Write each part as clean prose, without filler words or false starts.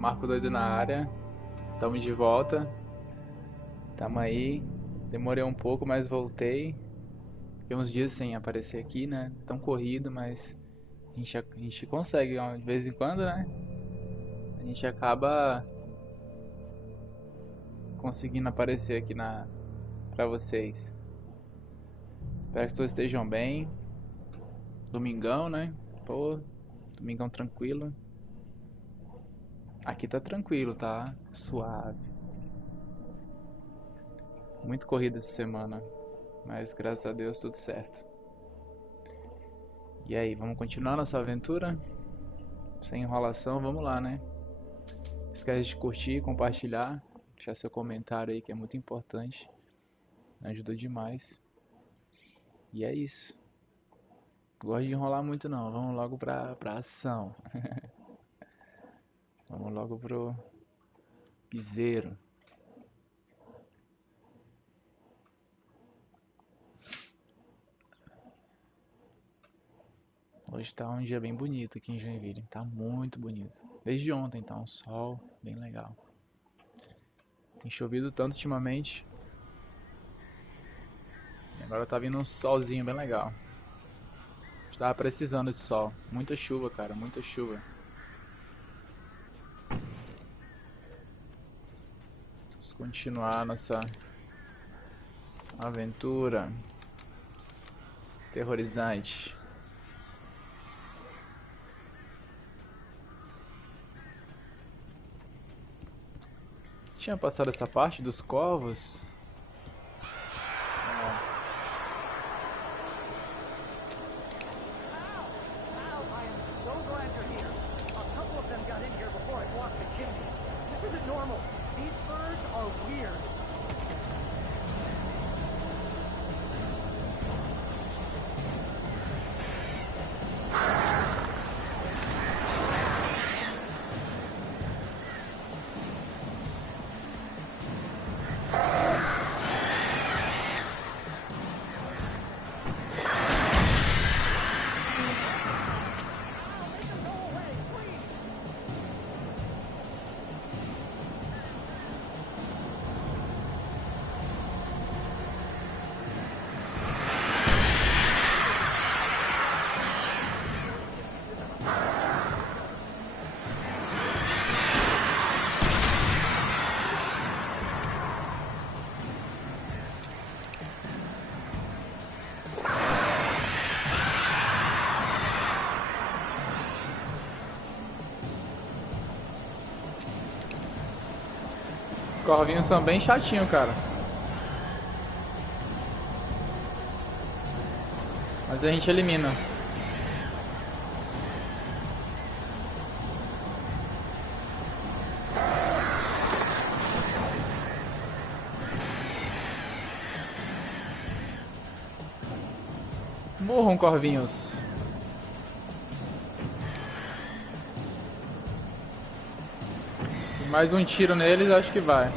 Marco doido na área. Estamos de volta. Tamo aí. Demorei um pouco, mas voltei. Fiquei uns dias sem aparecer aqui, né? Tão corrido, mas a gente consegue, ó, de vez em quando, né? A gente acaba conseguindo aparecer aqui pra vocês. Espero que todos estejam bem. Domingão, né? Pô, domingão tranquilo. Aqui tá tranquilo, tá? Suave. Muito corrida essa semana, mas graças a Deus tudo certo. E aí, vamos continuar nossa aventura? Sem enrolação, vamos lá, né? Não esquece de curtir, compartilhar, deixar seu comentário aí que é muito importante. Ajuda demais. E é isso. Não gosto de enrolar muito não, vamos logo pra ação. Vamos logo pro piseiro. Hoje tá um dia bem bonito aqui em Joinville, tá muito bonito. Desde ontem tá um sol bem legal. Tem chovido tanto ultimamente. E agora tá vindo um solzinho bem legal. Estava precisando de sol. Muita chuva, cara, muita chuva. Vamos continuar nossa aventura terrorizante. Tinha passado essa parte dos corvos? Os corvinhos são bem chatinhos, cara. Mas a gente elimina. Morram, corvinhos. Mais um tiro neles, acho que vai.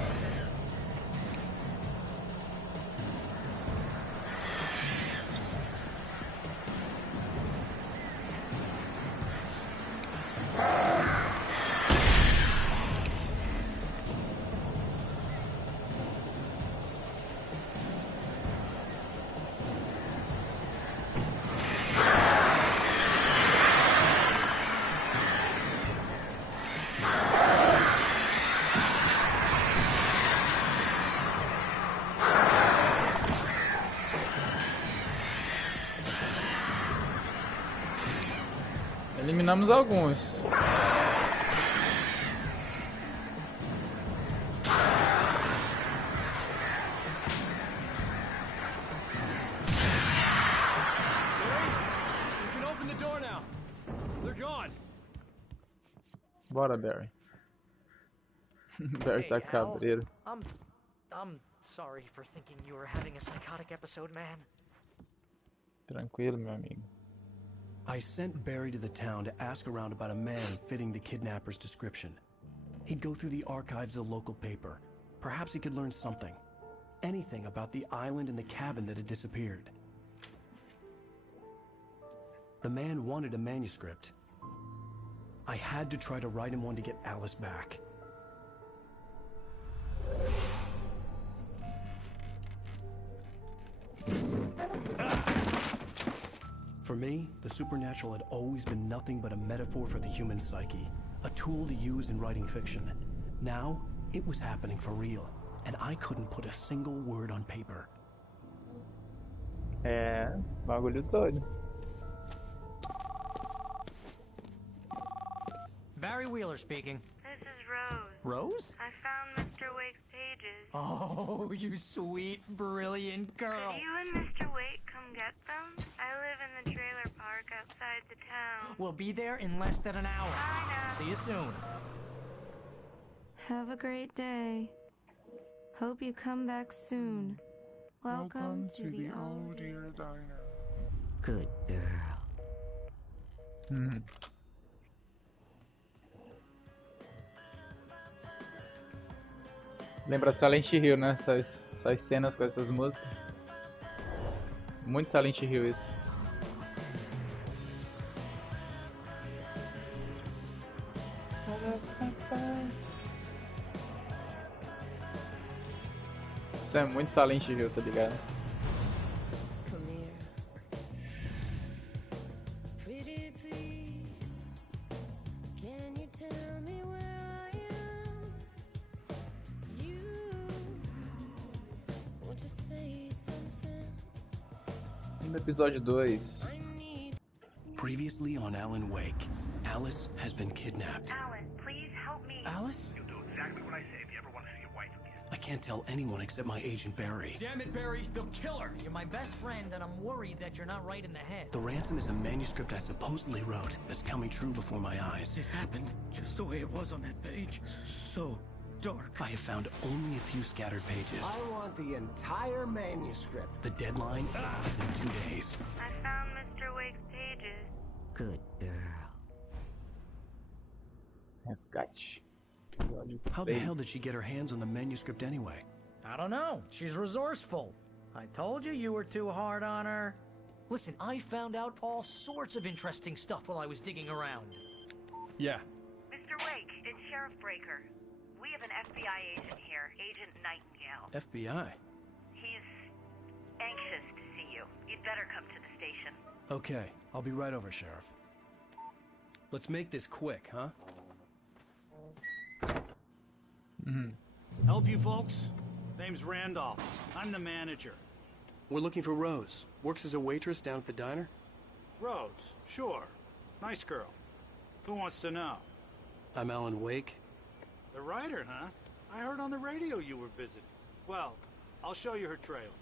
Eliminamos alguns. Bora, Barry. Barry tá cabreiro. I'm sorry for thinking you were having a psychotic episode, man. Tranquilo, meu amigo. I sent Barry to the town to ask around about a man fitting the kidnapper's description. He'd go through the archives of the local paper. Perhaps he could learn something. Anything about the island and the cabin that had disappeared. The man wanted a manuscript. I had to try to write him one to get Alice back. For me, the supernatural had always been nothing but a metaphor for the human psyche, a tool to use in writing fiction. Now, it was happening for real, and I couldn't put a single word on paper. É, bagulho doido. Barry Wheeler speaking. This is Rose. Rose? I found Mr. Wake's pages. Oh, you sweet, brilliant girl. Could you and Mr. Wake come get them? I live in the trailer park outside the town. We'll be there in less than an hour. I know. See you soon. Have a great day. Hope you come back soon. Welcome to the old dear diner. Good girl. Lembra Silent Hill, né? Essas cenas com essas músicas. Muito Silent Hill isso. Isso é muito Silent Hill, tá ligado? Come here. Pretty please. Can you tell me where I am? You want to say something? No episódio 2. I need Previously on Alan Wake, Alice has been kidnapped. Alan, please help me. Alice? You'll do exactly what I say if you ever want to see your wife again. I can't tell anyone except my agent Barry. Damn it, Barry, they'll kill her. You're my best friend, and I'm worried that you're not right in the head. The ransom is a manuscript I supposedly wrote that's coming true before my eyes. It happened just the way it was on that page. So dark. I have found only a few scattered pages. I want the entire manuscript. The deadline is in 2 days. I found Mr. Wake's pages. Good girl. Resgate. Episódio How the 3. hell did she get her hands on the manuscript anyway? I don't know. She's resourceful. I told you were too hard on her. Listen, I found out all sorts of interesting stuff while I was digging around. Yeah. Mr. Wake, it's Sheriff Breaker. We have an FBI agent here, Agent Nightingale. FBI. He's anxious to see you. You'd better come to the station. Okay, I'll be right over, Sheriff. Let's make this quick, huh? Help you folks? Name's Randolph. I'm the manager. We're looking for Rose. Works as a waitress down at the diner. Rose, sure. Nice girl. Who wants to know? I'm Alan Wake. The writer, huh? I heard on the radio you were visiting. Well, I'll show you her trailer.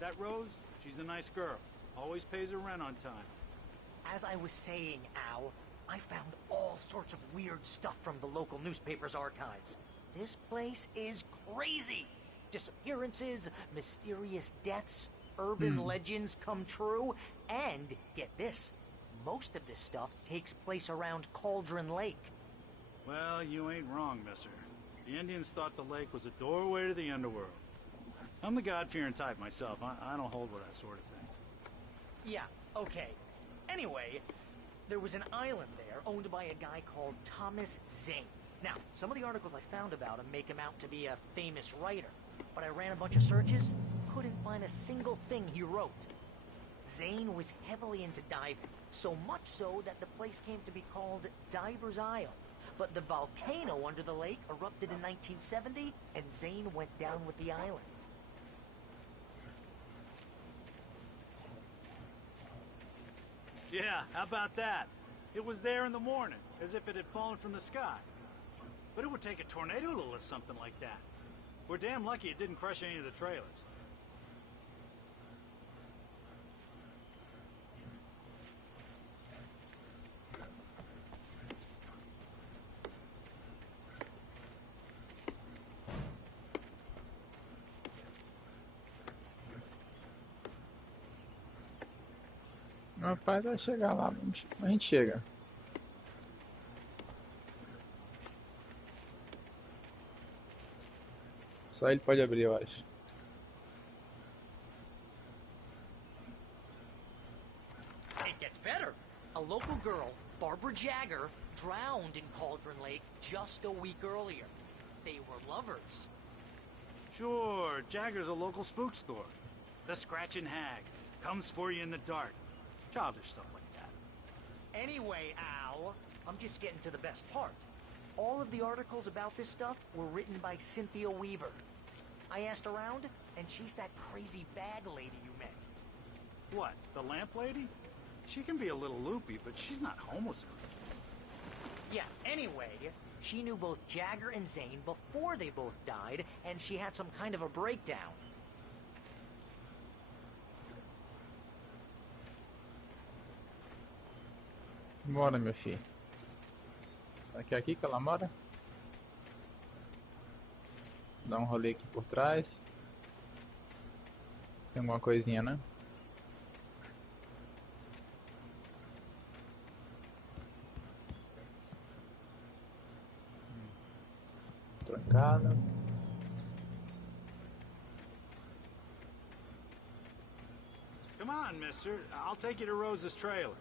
That Rose, she's a nice girl. Always pays her rent on time. As I was saying, Al, I found all sorts of weird stuff from the local newspaper's archives. This place is crazy. Disappearances, mysterious deaths, urban legends come true, and get this, most of this stuff takes place around Cauldron Lake. Well, you ain't wrong, mister. The Indians thought the lake was a doorway to the underworld. I'm the God-fearing type myself. I don't hold with that sort of thing. Yeah, okay. Anyway, there was an island there owned by a guy called Thomas Zane. Now, some of the articles I found about him make him out to be a famous writer, but I ran a bunch of searches, couldn't find a single thing he wrote. Zane was heavily into diving, so much so that the place came to be called Diver's Isle. But the volcano under the lake erupted in 1970, and Zane went down with the island. Yeah, how about that? It was there in the morning, as if it had fallen from the sky. But it would take a tornado to lift something like that. We're damn lucky it didn't crush any of the trailers. Rapaz, vai chegar lá. A gente chega. Só ele pode abrir, eu acho. It gets better. A local girl, Barbara Jagger drowned in Cauldron Lake just a week earlier. They were lovers. Sure, Jagger's a local spook store. The Scratching Hag. Comes for you in the dark. Childish stuff like that. Anyway, Al, I'm just getting to the best part. All of the articles about this stuff were written by Cynthia Weaver. I asked around, and she's that crazy bag lady you met. What, the lamp lady? She can be a little loopy, but she's not homeless or anything. Yeah, anyway, she knew both Jagger and Zane before they both died, and she had some kind of a breakdown. Bora, meu filho. Será que é aqui que ela mora? Dá um rolê aqui por trás. Tem alguma coisinha, né? Trancada. Come on, mister. I'll take you to Rose's trailer.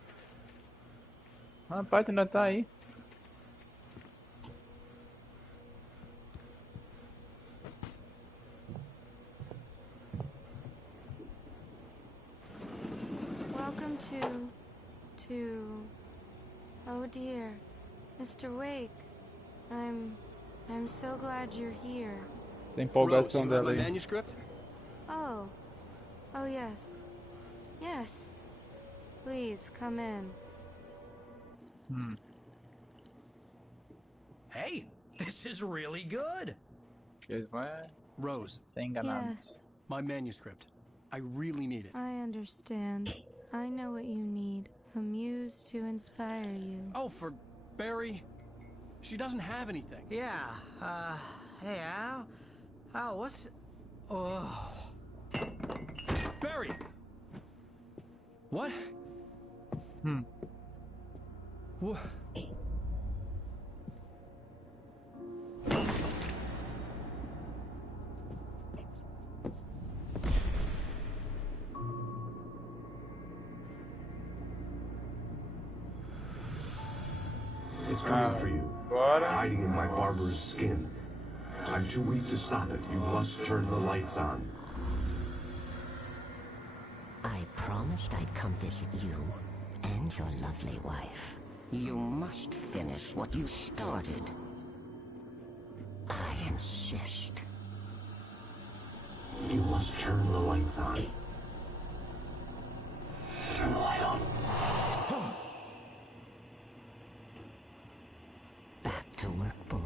Rapaz, tu ainda tá aí. Welcome to... Oh dear, Mr. Wake. I'm so glad you're here. Essa empolgação Rose, dela my aí. manuscript? Oh. Oh yes. Yes. Please, come in. Hey, this is really good. Eles vão Rose, ser enganados. Yes, my manuscript. I really need it. I understand. I know what you need. A muse to inspire you. Oh, for Barry. She doesn't have anything. Yeah, hey, Al? Al, what's... Oh... Barry! What? What? It's coming for you, Bora. hiding in my barber's skin. I'm too weak to stop it. You must turn the lights on. I promised I'd come visit you and your lovely wife. You must finish what you started. I insist. You must turn the lights on. Turn the light on. Back to work, boy.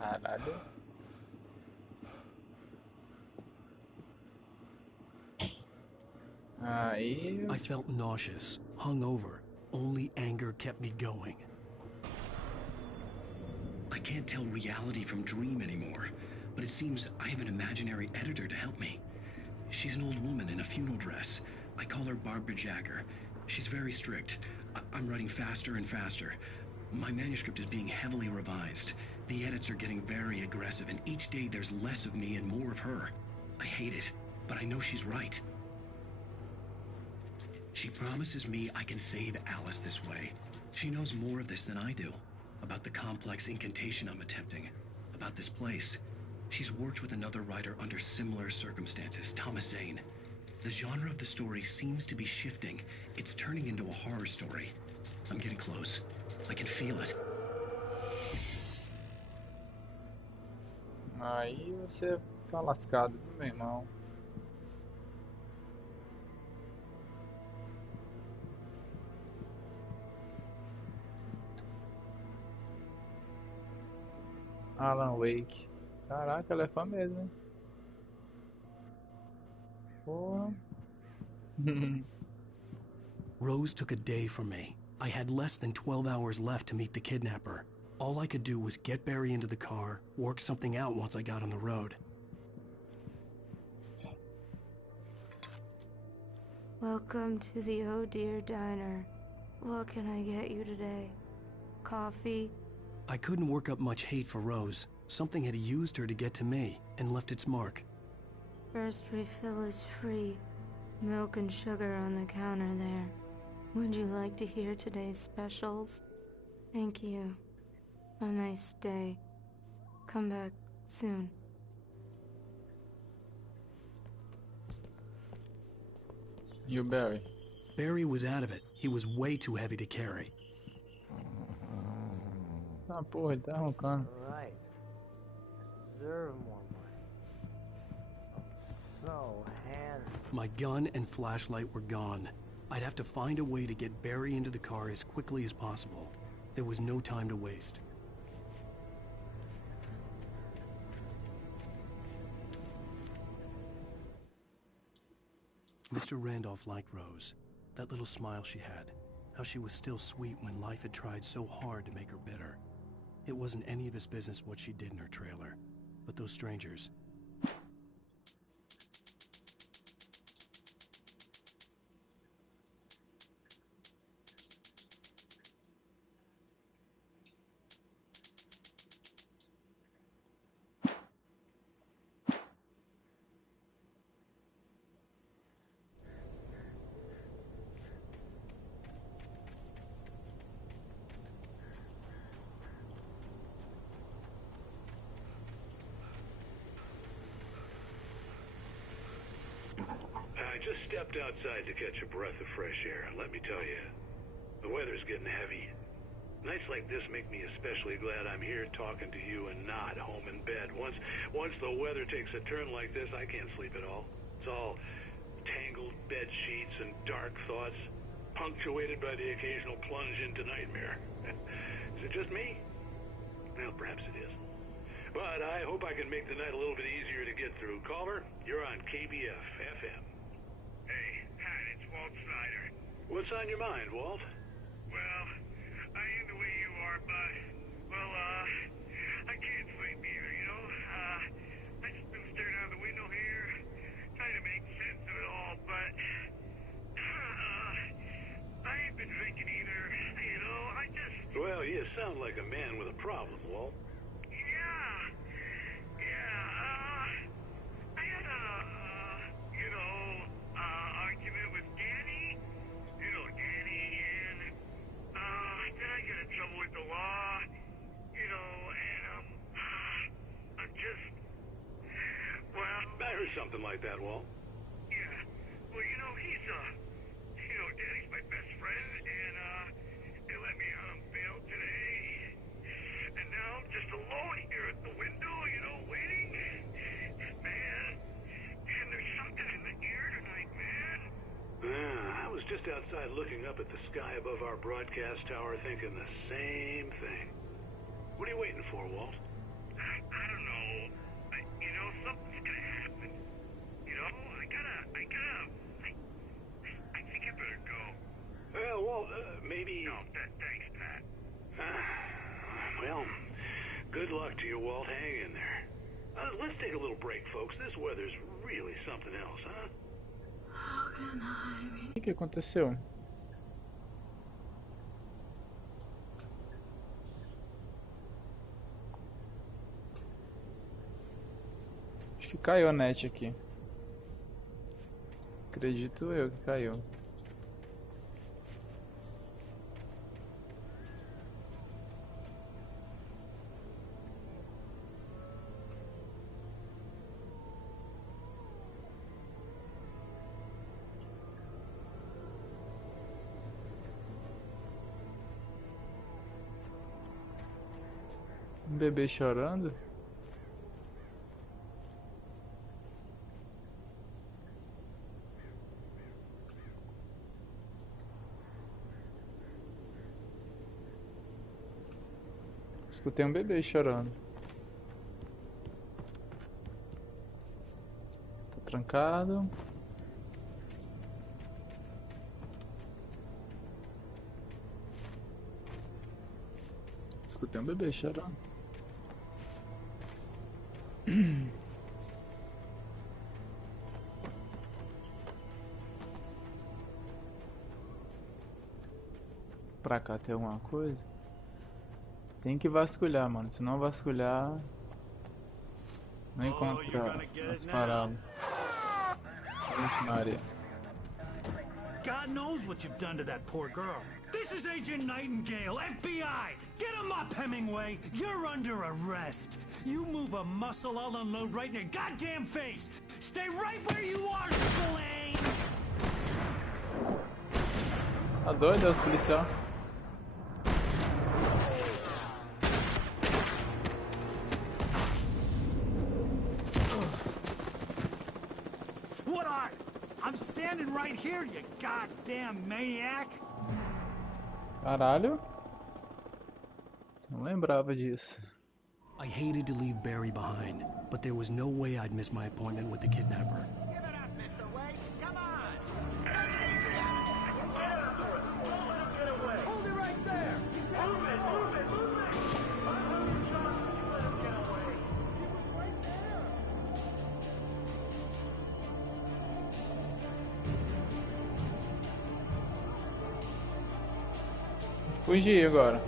Caralho. Aí. I felt nauseous, hungover. Only anger kept me going. I can't tell reality from dream anymore, but it seems I have an imaginary editor to help me. She's an old woman in a funeral dress. I call her Barbara Jagger. She's very strict. I'm writing faster and faster. My manuscript is being heavily revised. The edits are getting very aggressive, and each day there's less of me and more of her. I hate it, but I know she's right. She promises me I can save Alice this way. She knows more of this than I do. About the complex incantation I'm attempting. About this place. She's worked with another writer under similar circumstances, Thomas Zane. The genre of the story seems to be shifting. It's turning into a horror story. I'm getting close. I can feel it. Aí você tá lascado, viu, meu irmão? Alan Wake. Caraca, ela é fã mesmo, hein? Porra. Rose took a day from me. I had less than 12 hours left to meet the kidnapper. All I could do was get Barry into the car, work something out once I got on the road. Welcome to the Oh Dear Diner. What can I get you today? Coffee? I couldn't work up much hate for Rose. Something had used her to get to me and left its mark. First refill is free. Milk and sugar on the counter there. Would you like to hear today's specials? Thank you. A nice day. Come back soon. You, Barry. Barry was out of it. He was way too heavy to carry. Ah, porra, ele tá roncando. Right. Deserve more money. I'm so handsome. My gun and flashlight were gone. I'd have to find a way to get Barry into the car as quickly as possible. There was no time to waste. Mr. Randolph liked Rose. That little smile she had. How she was still sweet when life had tried so hard to make her bitter. It wasn't any of his business what she did in her trailer. But those strangers... I just stepped outside to catch a breath of fresh air, and let me tell you, the weather's getting heavy. Nights like this make me especially glad I'm here talking to you and not home in bed. Once the weather takes a turn like this, I can't sleep at all. It's all tangled bed sheets and dark thoughts, punctuated by the occasional plunge into nightmare. Is it just me? Well, perhaps it is. But I hope I can make the night a little bit easier to get through. Caller, you're on KBF FM. Hey, Pat, it's Walt Snyder. What's on your mind, Walt? Well, I am the way you are, but, well, I can't sleep either, you know? I just been staring out the window here, trying to make sense of it all, but, I ain't been drinking either, you know? I just... Well, you sound like a man with a problem, Walt. I had a, argument with Danny. You know Danny, and, then I got in trouble with the law, you know, and, I'm just, well... I heard something like that, Walt. Yeah, well, you know, he's, Danny's my best friend, and, they let me out on bail today. And now I'm just alone here at the window, you know, waiting. Man, and there's something in the air tonight, man. I was just outside looking up at the sky above our broadcast tower thinking the same thing. What are you waiting for, Walt? I don't know. You know, something's gonna happen. You know, I think I better go. Well, Walt, maybe... No, thanks, Pat. Well, good luck to you, Walt. Hang in there. Let's take a little break, folks. This weather's really something else, huh? O que aconteceu? Acho que caiu a net aqui. Acredito eu que caiu. Um bebê chorando? Escutei um bebê chorando. Tá trancado. Escutei um bebê chorando. Pra cá tem alguma coisa? Tem que vasculhar, mano. Se não vasculhar, não encontra as paradas. Maria. God knows what you've done to that poor girl. This is Agent Nightingale, FBI! Get him up, Hemingway! You're under arrest! You move a muscle, I'll unload right in your goddamn face! Stay right where you are, Slane! Tá doido, o policial? What are you? I'm standing right here, you goddamn maniac! Caralho. Não lembrava disso. I hated to leave Barry behind, but there was no way I'd miss my appointment with the kidnapper. Give it up, Mr. Wake. Come on. Take it easy on him. Don't let him get away. Hold it right there. Move it, move it, move it. I'm having shots if you let him get away. He was right there. Fugi agora.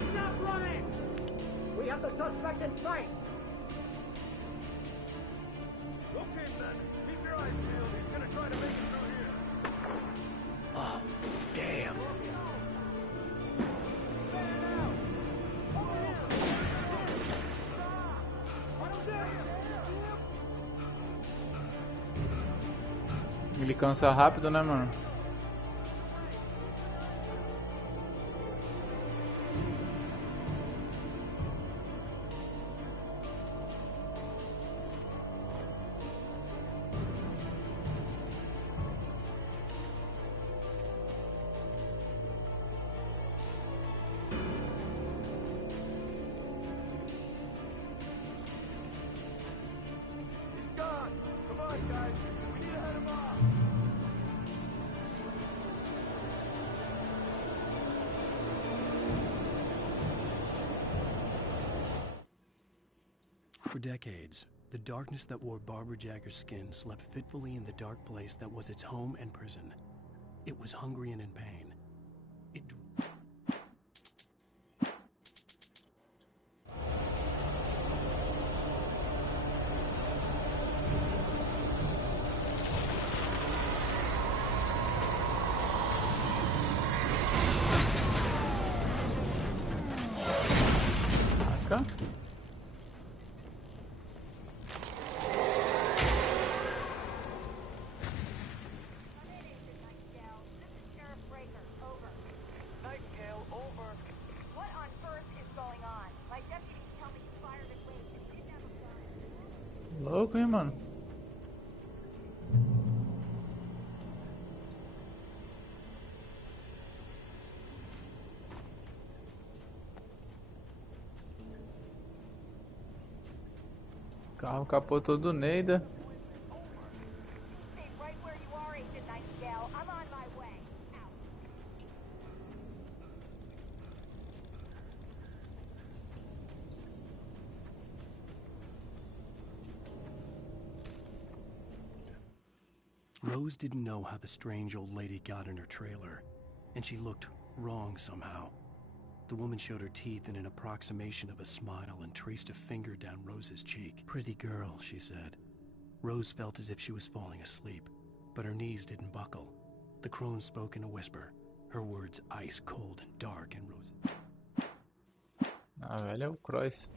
Stop running! We have the suspect in sight. Okay, then. Keep your eyes peeled. He's gonna try to make it through here. Oh, damn. Ele cansa rápido, né, mano? He's gone. Come on, guys. We need to head him off. For decades, the darkness that wore Barbara Jagger's skin slept fitfully in the dark place that was its home and prison. It was hungry and in pain. It Caraca. Nightingale, over. What on earth is going on? My deputies tell me you fired at Wade and didn't have a gun. Louco, hein, mano? O carro capotou do Neida. Stay right where you are, Agent Nightingale. I'm on my way. Out. Rose didn't know how the strange old lady got in her trailer, and she looked wrong somehow. The woman showed her teeth in an approximation of a smile and traced a finger down Rose's cheek. "Pretty girl," she said. Rose felt as if she was falling asleep, but her knees didn't buckle. The crone spoke in a whisper, her words ice cold and dark in Rose. Ah, velho, é o Cross.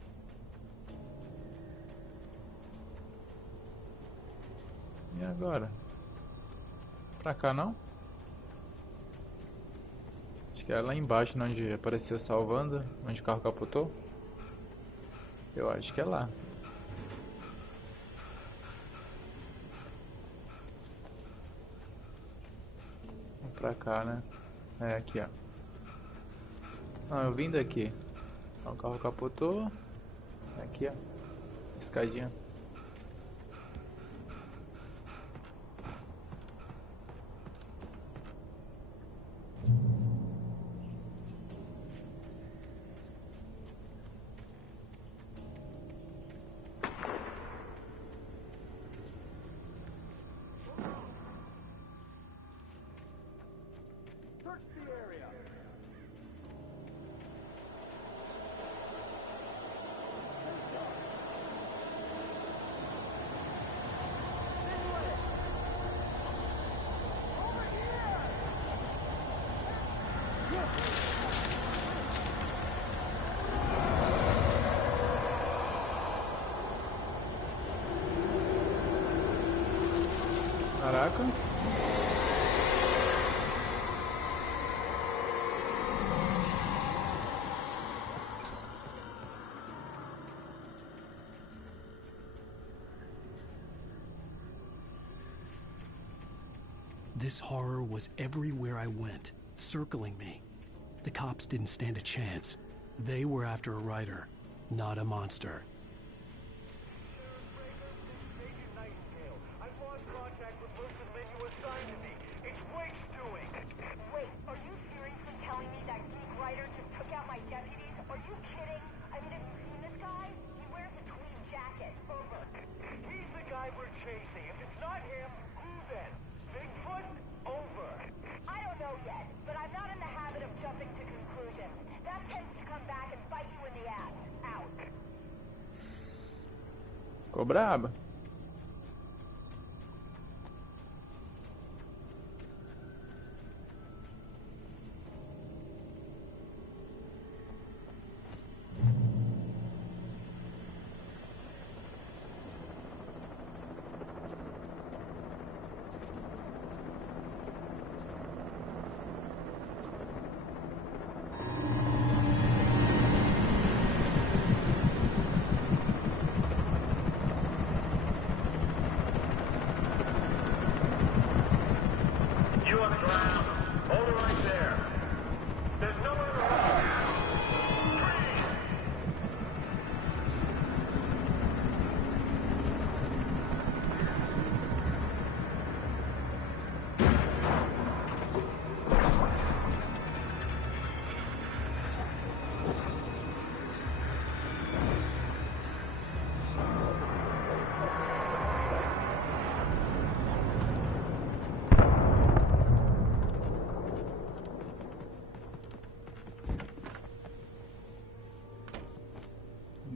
E agora? Pra cá não? Acho que é lá embaixo, né, onde apareceu salvando, onde o carro capotou. Eu acho que é lá. Vamos pra cá, né? É, aqui, ó. Não, eu vim daqui. Então, o carro capotou. Aqui, ó. Escadinha. Caraca. This horror was everywhere I went, circling me. The cops didn't stand a chance. They were after a writer, not a monster. Wait, are you seriously telling me that geek writer just took out my deputies? Are you kidding? I mean, have you seen this guy? He wears a tweed jacket. Over. He's the guy we're chasing. If it's not him, who then? Bigfoot? Over. I don't know yet, but I'm not in the habit of jumping to conclusions. That tends to come back and bite you in the ass. Out. Ficou braba. You on the ground. Hold it right there. There's no one around. Freeze!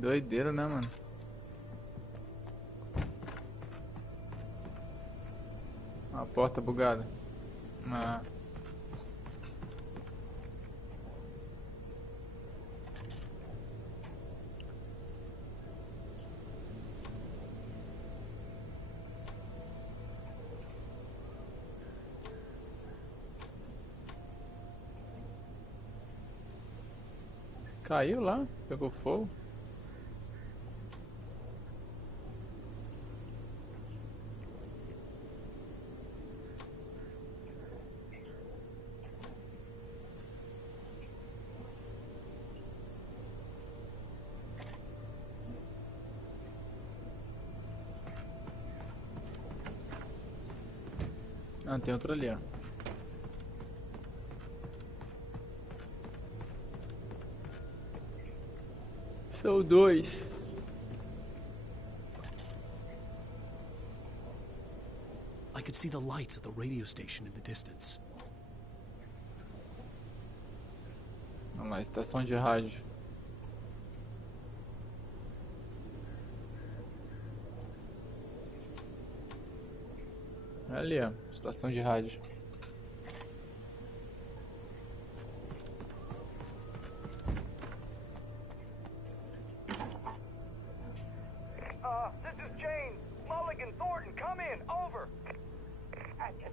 Doideira, né, mano? A porta bugada. Ah. Caiu lá, pegou fogo. Ah, tem outro ali, ó. São dois. I could see the lights of the radio station in the distance. Vamos lá, estação de rádio. Ali, ó, estação de rádio. This is James. Mulligan, Thornton, come in. Over.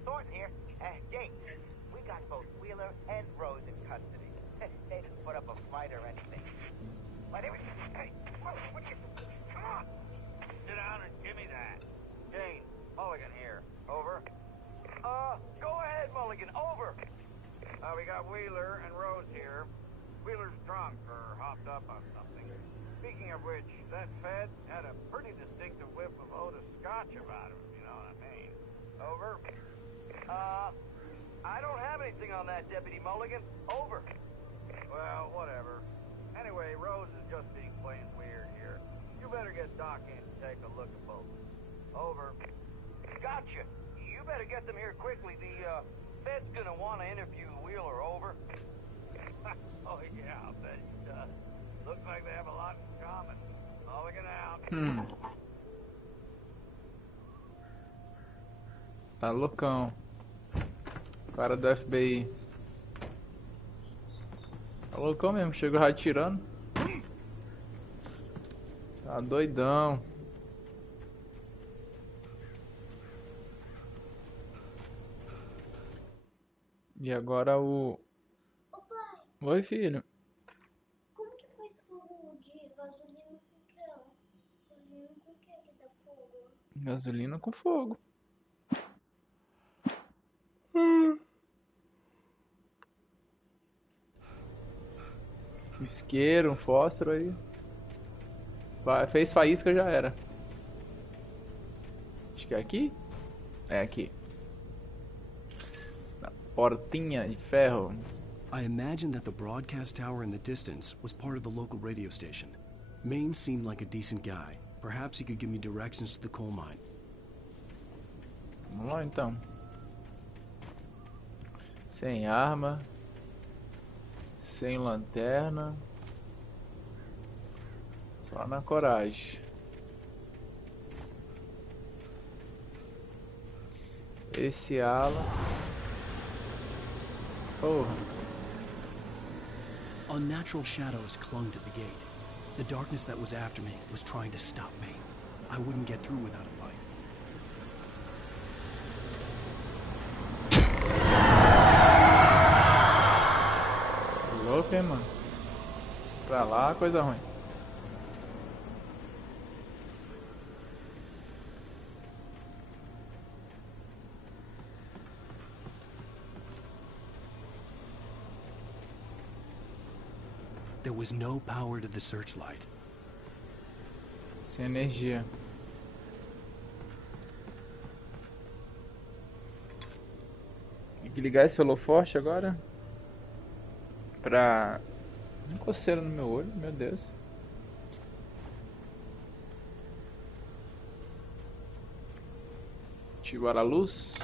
Thornton here. Jake, we got both Wheeler and Rose in custody. They didn't put up a fight or anything. But it was... Hey, what you... Come on. Sit down and give me that. James, Mulligan here. Over. Go ahead, Mulligan. Over. We got Wheeler and Rose here. Wheeler's drunk or hopped up on something. Speaking of which, that Fed had a pretty distinctive whiff of Otis Scotch about him, you know what I mean. Over. I don't have anything on that, Deputy Mulligan. Over. Well, whatever. Anyway, Rose is just being plain weird here. You better get Doc in to take a look at both. Over. Gotcha. You better get them here quickly. The, Fed's gonna want to interview Wheeler. Over. Oh, yeah, I'll bet he does. Looks like they have a lot in common. Mulligan out. Tá loucão. Cara do FBI. Tá loucão mesmo, chegou atirando. Tá doidão. E agora o... Ô pai, Oi, filho. como que faz fogo de gasolina com que? Gasolina com que dá fogo? Gasolina com fogo. Isqueiro, um fósforo aí. Fez faísca, já era. Acho que é aqui? É aqui. Na portinha de ferro. I imagined that the broadcast tower in the distance was part of the local radio station. Maine seemed like a decent guy. Perhaps he could give me directions to the coal mine. Vamos lá então. Sem arma. Sem lanterna. Só na coragem. Esse ala. Porra. Unnatural shadows clung to the gate. The darkness that was after me was trying to stop me. I wouldn't get through without a light. Louco, hein, mano? Pra lá, coisa ruim. There was no power to the searchlight. Sem energia. Tem que ligar esse holoforte agora. Pra... Uma coceira no meu olho, meu Deus. Ativar a luz.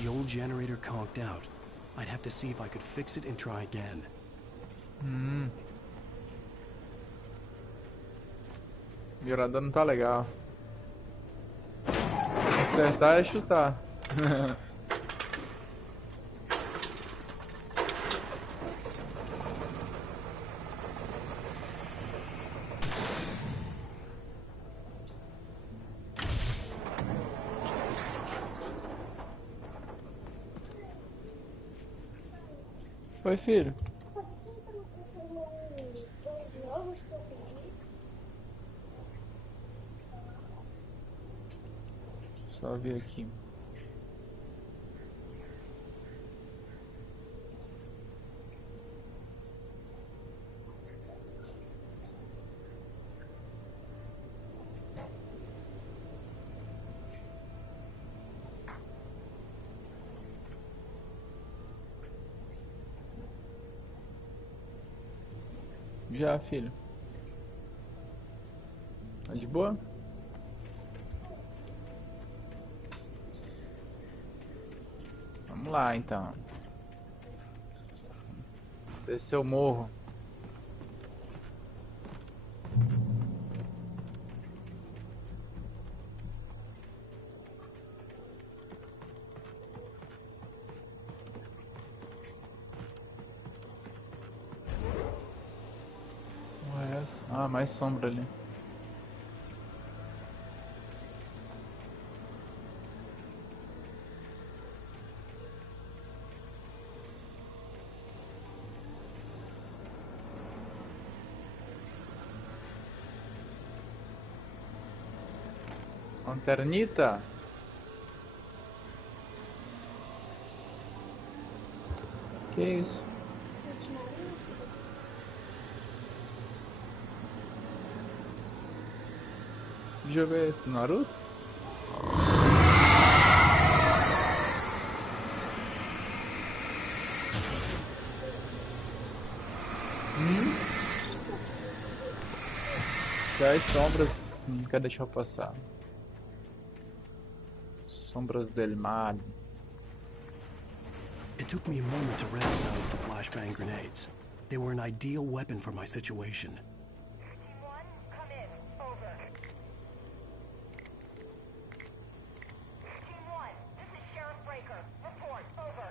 The old generator conked out. I'd have to see if I could fix it and try again. Mirador não tá legal. Acertar é chutar. Oi, filho. Só ver aqui. Já, filho. Tá de boa? Vamos lá, então. Descer o morro. Ah, mais sombra ali. Lanternita. Que isso? Que jogo é esse? Do Naruto? Já as sombras não quer deixar eu passar. sombras del mar. It took me a moment to recognize the flashbang grenades. They were an ideal weapon for my situation. Team 1, come in. Over. Team 1, this is Sheriff Breaker. Report. Over.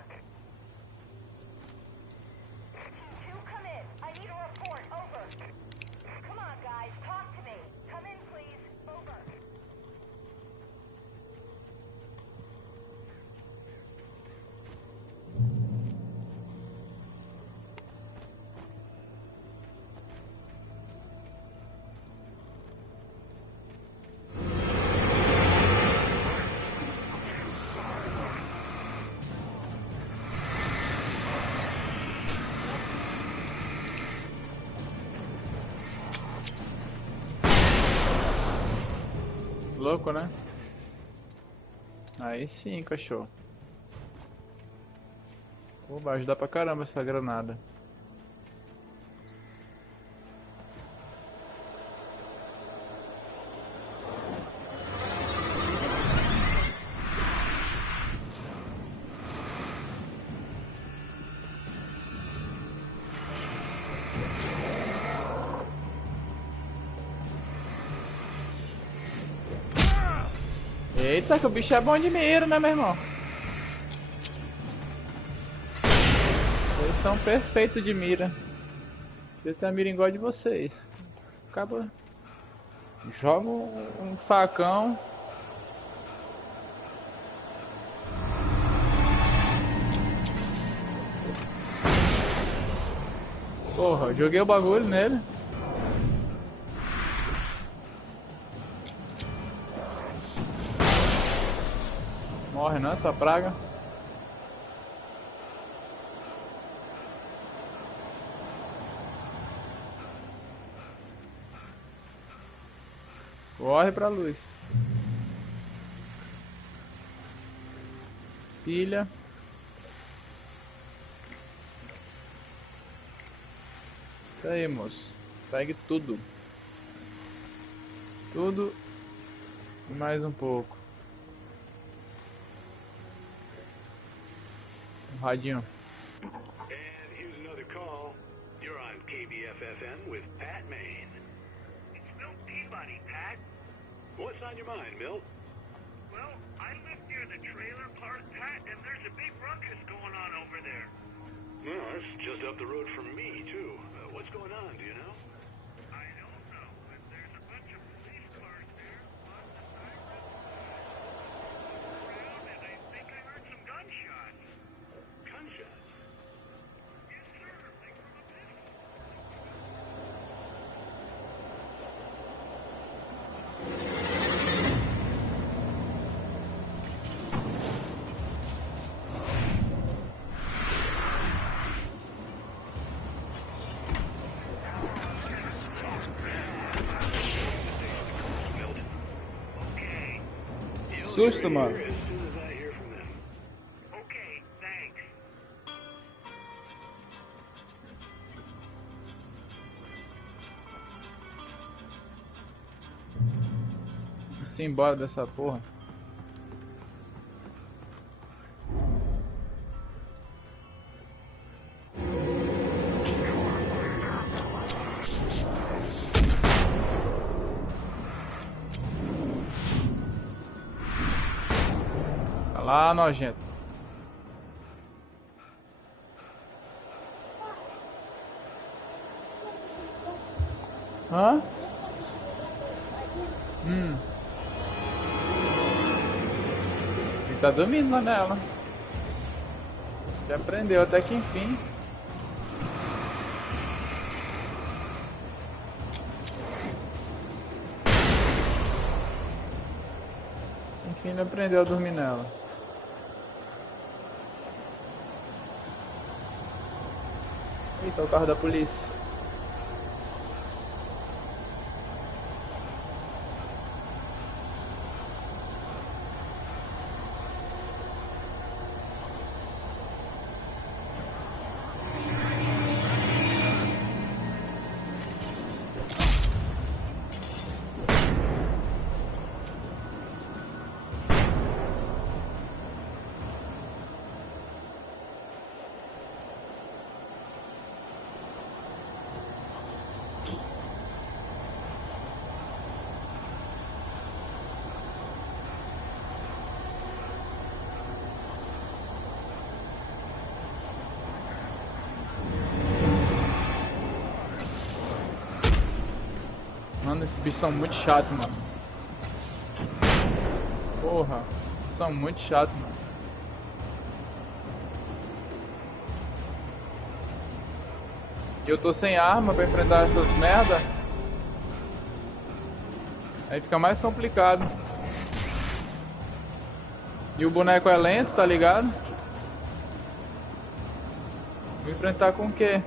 Team 2, come in. I need a report. Over. Come on, guys. Talk to me. Come in, please. Over. Louco, né? Aí sim, cachorro. Pô, vai ajudar pra caramba essa granada. Eita, que o bicho é bom de mira, né, meu irmão? Vocês são perfeitos de mira. Eu tenho a mira igual de vocês. Acaba. Joga um facão. Porra, joguei o bagulho nele. Morre não, essa praga. Corre pra luz. Pilha. Isso aí, moço. Pegue tudo. Tudo e mais um pouco. Radinho. And here's another call. You're on KBFFM with Pat Maine. It's Milt Peabody, Pat. What's on your mind, Milt? Well, I live near the trailer park, Pat, and there's a big ruckus going on over there. Well, that's just up the road from me, too. What's going on, do you know? I don't know, but there's a bunch of police cars there, lots of sirens, around, and I think I heard some gunshots. Gunshots? Yes, sir, like from a pistol. Susto, mano. As soon as I hear from them. Okay, thanks. Vamos embora dessa porra. Tá lá, nojento. Hã? Ele tá dormindo lá nela. Já aprendeu até que enfim. Enfim, ele aprendeu a dormir nela. Eita, o carro da polícia. Mano, esses bichos são muito chatos, mano. Porra, são muito chatos, mano. E eu tô sem arma pra enfrentar essas merda. Aí fica mais complicado. E o boneco é lento, tá ligado? Vou enfrentar com o quê?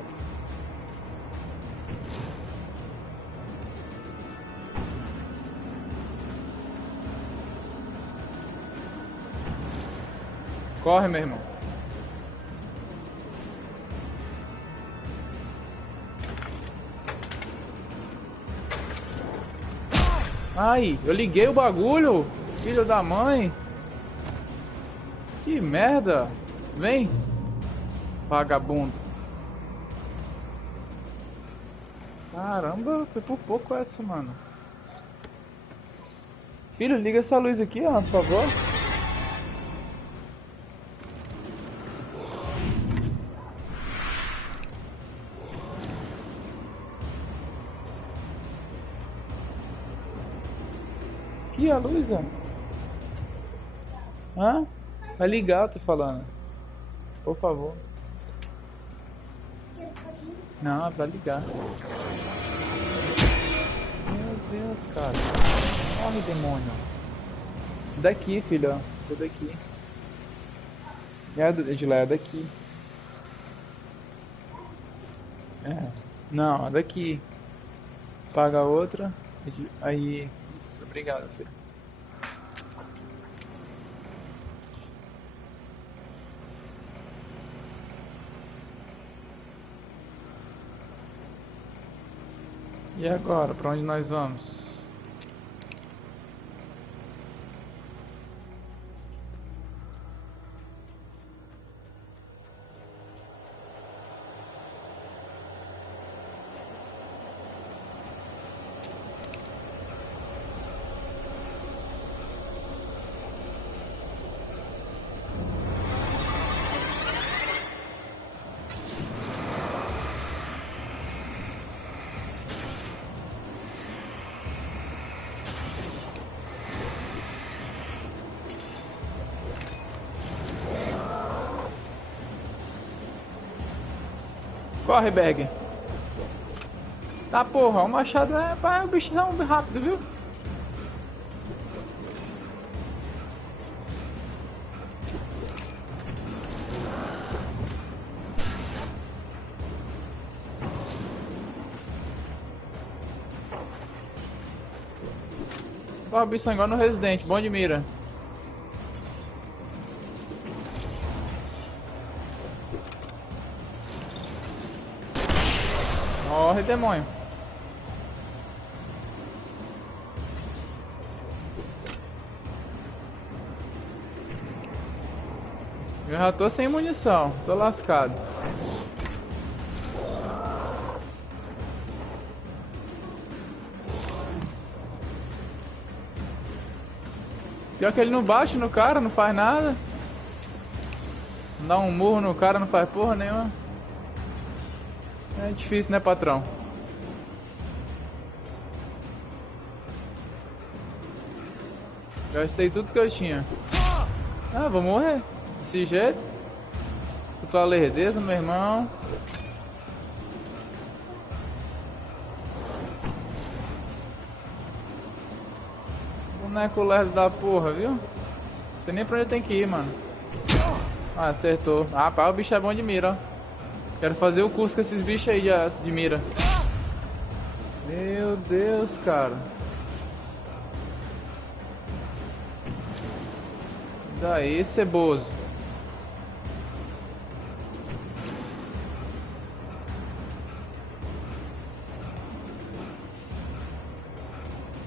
Corre, meu irmão. Ai, eu liguei o bagulho, filho da mãe. Que merda. Vem, vagabundo. Caramba, foi por pouco essa, mano. Filho, liga essa luz aqui, ó, por favor. Aqui a luz, ó. Hã? Vai ligar, eu tô falando. Por favor. Não, vai ligar. Meu Deus, cara. Morre, demônio. Daqui, filho, ó. Isso daqui. É de lá, é daqui. É. Não, é daqui. Paga a outra. Aí. Isso, obrigado, filho. E agora, pra onde nós vamos? Corre, Berg. Tá, porra, o machado é o bicho é rápido, viu? Ó, o bicho é igual no Resident, bom de mira. Morre, demônio. Eu já tô sem munição, tô lascado. Pior que ele não bate no cara, não faz nada. Não dá um murro no cara, não faz porra nenhuma. É difícil, né, patrão? Gastei tudo que eu tinha. Ah, vou morrer. Desse jeito. Tu tua lerdeza, meu irmão. Boneco lerdo da porra, viu? Não sei nem pra onde tem que ir, mano. Ah, acertou. Ah, pá, o bicho é bom de mira, ó. Quero fazer o curso com esses bichos aí de mira. Meu Deus, cara. Daí, ceboso.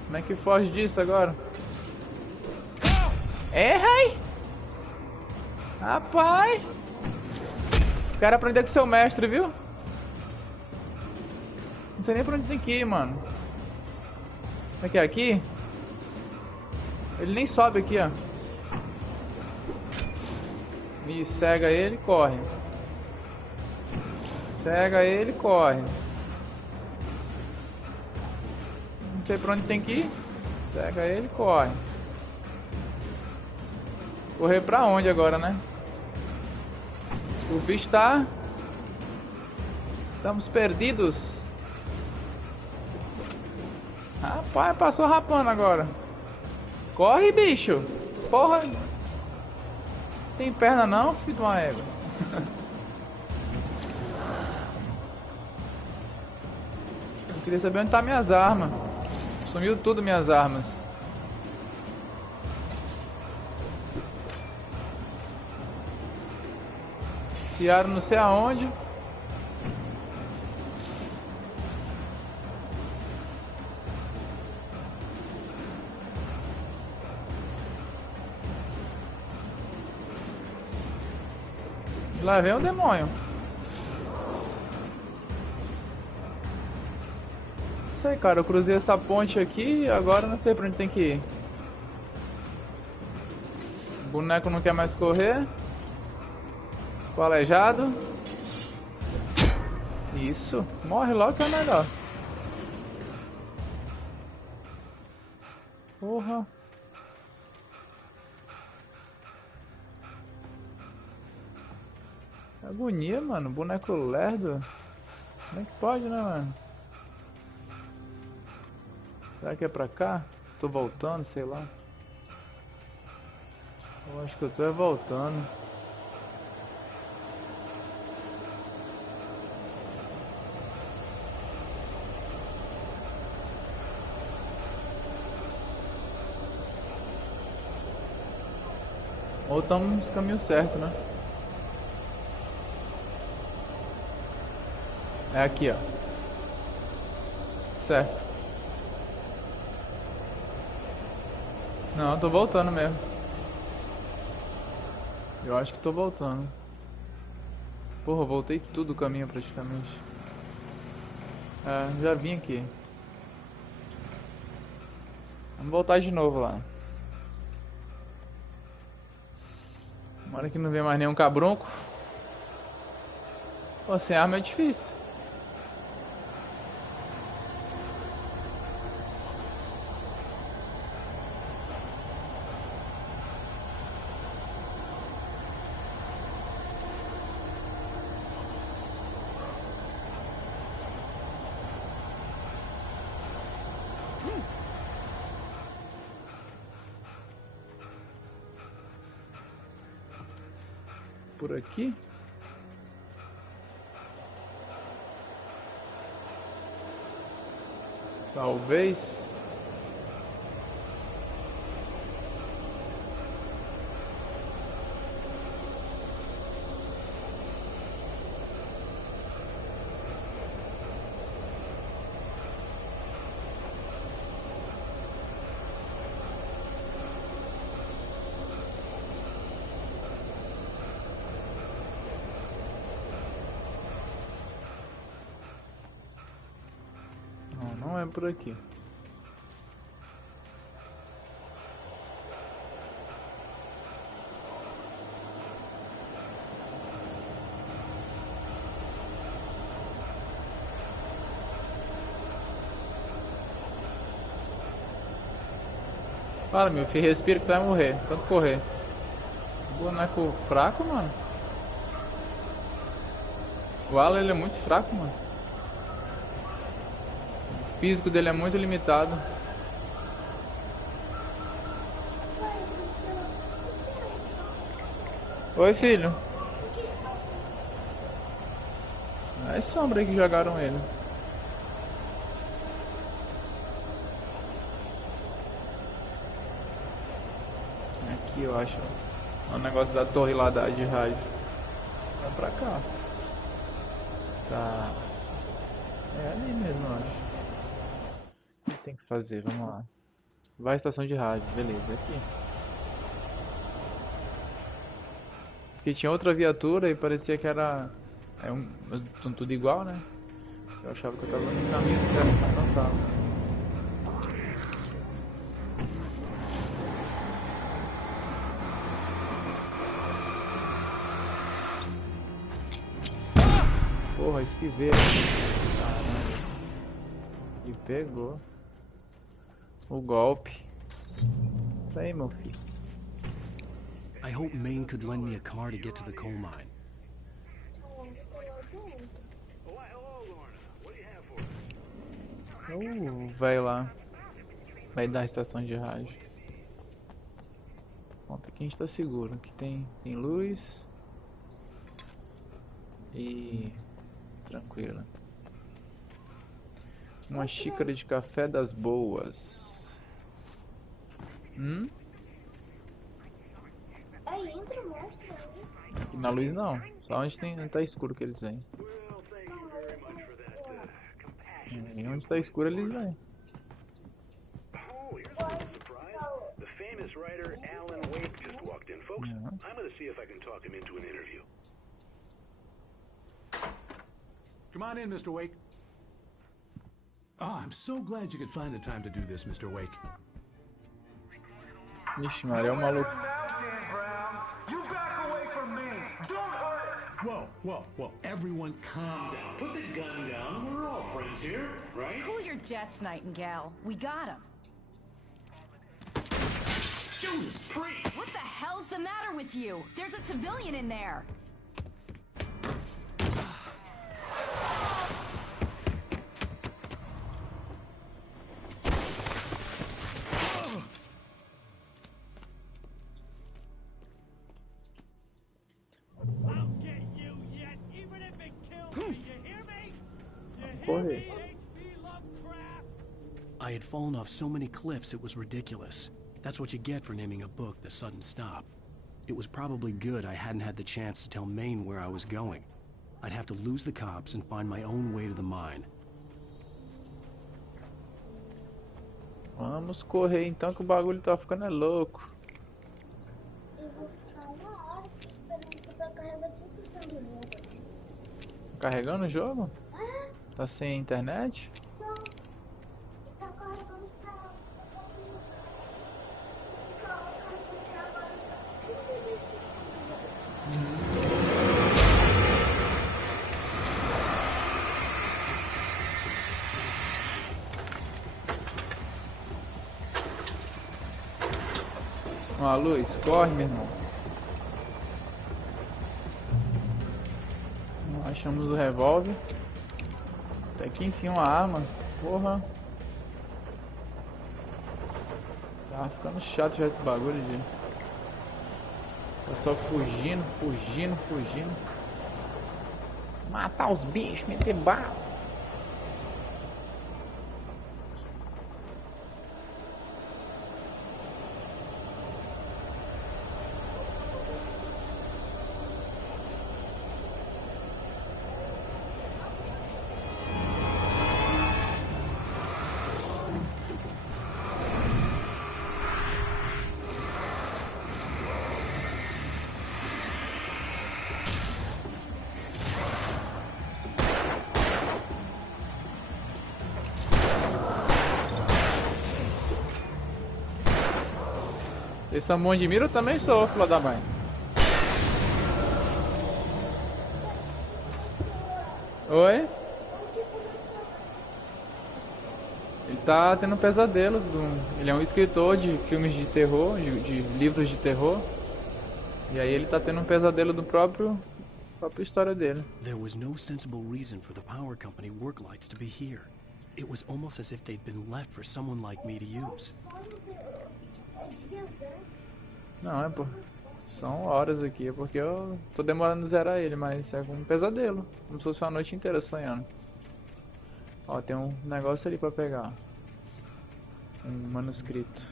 Como é que foge disso agora? Errei! Rapaz! Quero aprender com seu mestre, viu? Não sei nem pra onde tem que ir, mano. Como é que é aqui? Ele nem sobe aqui, ó. E cega ele, corre. Cega ele, corre. Não sei pra onde tem que ir. Pega ele e corre. Correr pra onde agora, né? O bicho tá... Estamos perdidos. Rapaz, passou rapando agora. Corre, bicho. Porra. Tem perna não, filho de uma égua. Eu queria saber onde tá minhas armas. Sumiu tudo minhas armas. Enfiaram não sei aonde. Lá vem o demônio. Não sei, cara, eu cruzei essa ponte aqui e agora não sei pra onde tem que ir. O boneco não quer mais correr. Ficou aleijado. Isso, morre logo que é melhor. Porra. Agonia, mano. Boneco lerdo. Como é que pode, né, mano? Será que é pra cá? Tô voltando, sei lá. Eu acho que eu tô voltando. Ou estamos no caminho certo, né? É aqui, ó. Certo. Não, eu tô voltando mesmo. Eu acho que tô voltando. Porra, eu voltei tudo o caminho praticamente. É, já vim aqui. Vamos voltar de novo lá. Tomara que não vem mais nenhum cabrunco. Pô, sem arma é difícil. Por aqui? Talvez. Não é por aqui. Fala, meu filho, respira que tu vai morrer. Tanto correr. Boneco fraco, mano. O Alan, ele é muito fraco, mano. O físico dele é muito limitado. Oi, filho. É sombra aí que jogaram ele. Aqui eu acho. O negócio da torre lá de rádio. Vai pra cá. Tá. É ali mesmo, eu acho. O que tem que fazer? Vamos lá. Vai à estação de rádio. Beleza, aqui. Porque tinha outra viatura e parecia que era... São tudo igual, né? Eu achava que eu tava no caminho certo, mas não tava. Porra, esquivei. Caramba. E pegou. O golpe. Isso aí, meu filho. I hope Maine could lend me a car to get to the coal mine. Vai lá. Vai dar a estação de rádio. Bom, aqui a gente tá seguro. Aqui tem luz. E... tranquilo. Uma xícara de café das boas. Aí entra o monstro ali. Aqui na luz não. Só onde tá escuro que eles vêm. E onde tá escuro eles vêm. The famous writer Alan Wake just walked in, folks. I'm going to see if I can talk him into an interview. Come on in, Mr. Wake. Oh, I'm so glad you could find the time to do this, Mr. Wake. Ixi, Maria, é um maluco. You back away from me. Don't hurt. Whoa. Everyone calm down. Put the gun down. We're all friends here, right? Cool your jets, Nightingale. We got him. Judas Priest! What the hell's the matter with you? There's a civilian in there. I'll get you yet, even if it kills me. You hear me? Corre. I had fallen off so many cliffs it was ridiculous. That's what you get for naming a book The Sudden Stop. It was probably good I hadn't had the chance to tell Maine where I was going. I'd have to lose the cops and find my own way to the mine. Vamos correr então que o bagulho tá ficando louco. Eu vou ficar uma hora esperando isso pra carregar 100% do jogo aqui. Carregando o jogo? Tá sem internet? Não. Tá carregando pra... Ó, a luz, corre, meu irmão. Achamos o revólver. Até que enfim uma arma. Porra. Tá ficando chato já esse bagulho de... Tá só fugindo. Matar os bichos, meter bala. Esse é um monte de mira, eu também sou, filho da mãe. Oi? Ele tá tendo um pesadelo. Ele é um escritor de filmes de terror, de livros de terror. E aí ele tá tendo um pesadelo do própria história dele. There was no sensible reason for the power company work lights to be here. It was almost as if they'd been left for someone like me to use. Não, é por... São horas aqui, é porque eu tô demorando a zerar ele, mas é um pesadelo. Como se fosse uma noite inteira sonhando. Ó, tem um negócio ali pra pegar. Um manuscrito.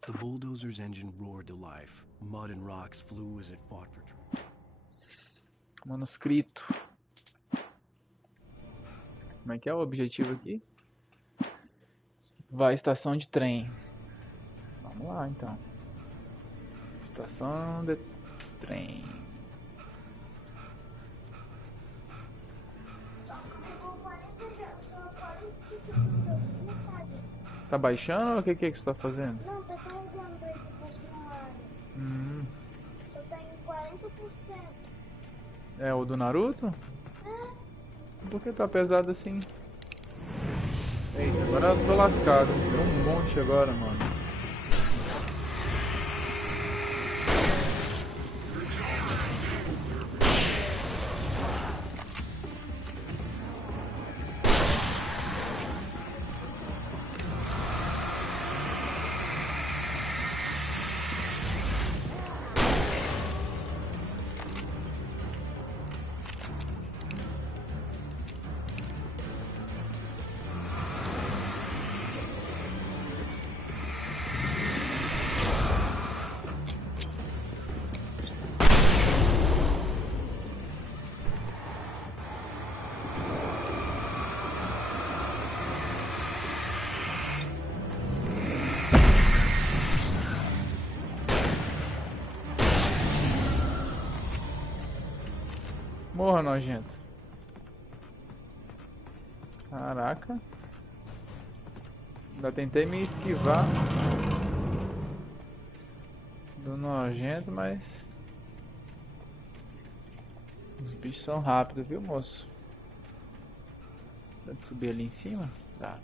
The bulldozer's engine roared to life. Mud and rocks flew as it fought for truth. Manuscrito. Como é que é o objetivo aqui? Vai à estação de trem. Vamos lá então. Estação de trem. Tá baixando ou o que você tá fazendo? Não, tá carregando pra ir pra próxima área. É o do Naruto? Por que tá pesado assim? Eita, agora eu tô lascado. Deu um monte agora, mano. Morra, nojento. Caraca. Ainda tentei me esquivar do nojento, mas os bichos são rápidos, viu, moço? Dá de subir ali em cima? Tá.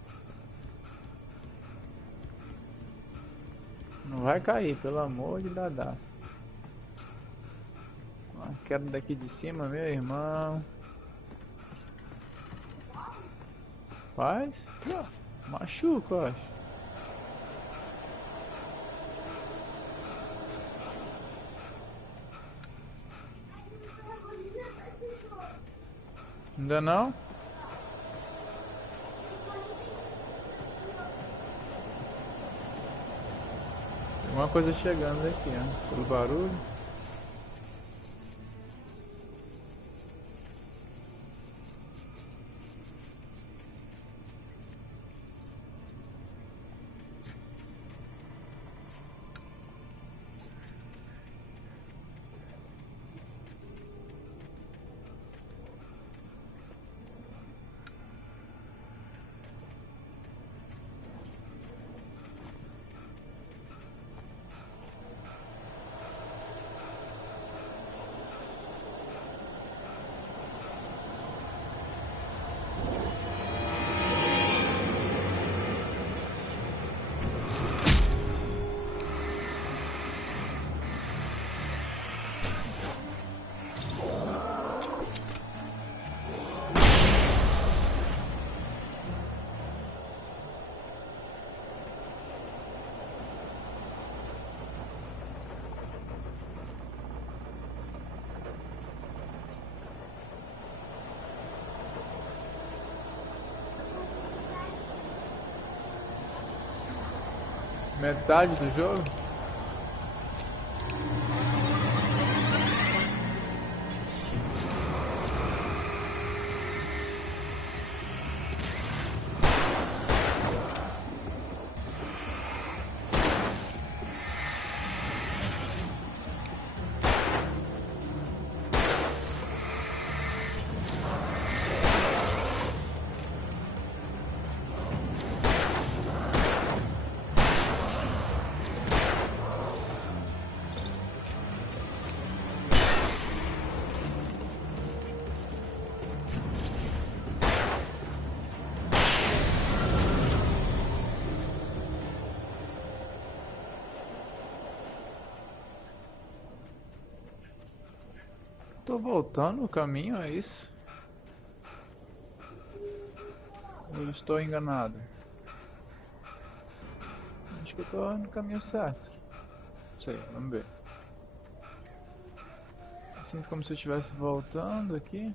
Não vai cair, pelo amor de Dadá. Queda daqui de cima, meu irmão. Faz? Machuca, eu acho. Ainda não? Tem uma coisa chegando aqui, ó. Pelo barulho. Metade do jogo? Tô voltando o caminho, é isso? Eu estou enganado. Acho que eu tô no caminho certo. Não sei, vamos ver. Sinto como se eu estivesse voltando aqui.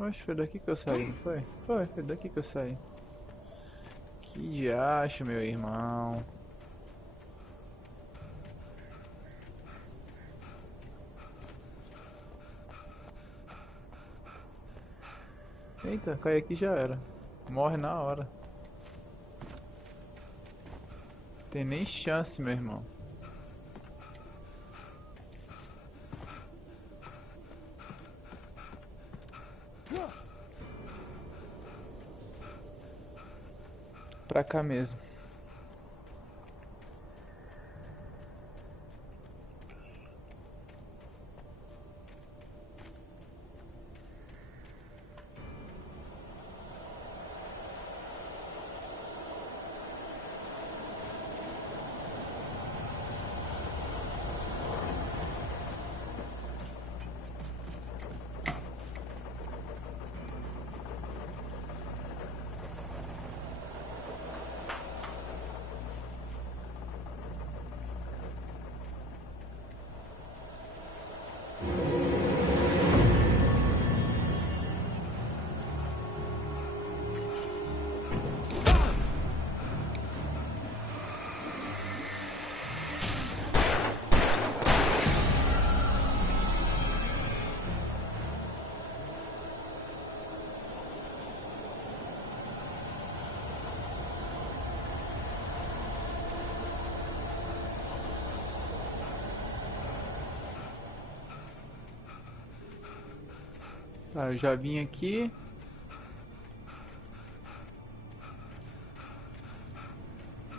Oxe, foi daqui que eu saí, não foi? Foi daqui que eu saí. Que diacho, meu irmão. Eita, cai aqui já era. Morre na hora. Tem nem chance, meu irmão. Pra cá mesmo. Tá, eu já vim aqui.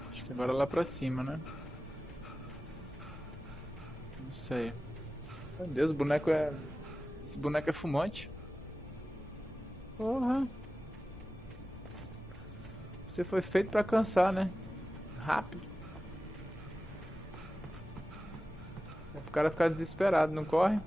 Acho que agora é lá pra cima, né? Não sei. Meu Deus, o boneco é... Esse boneco é fumante. Porra. Você foi feito pra cansar, né? Rápido. O cara ficar desesperado, não corre?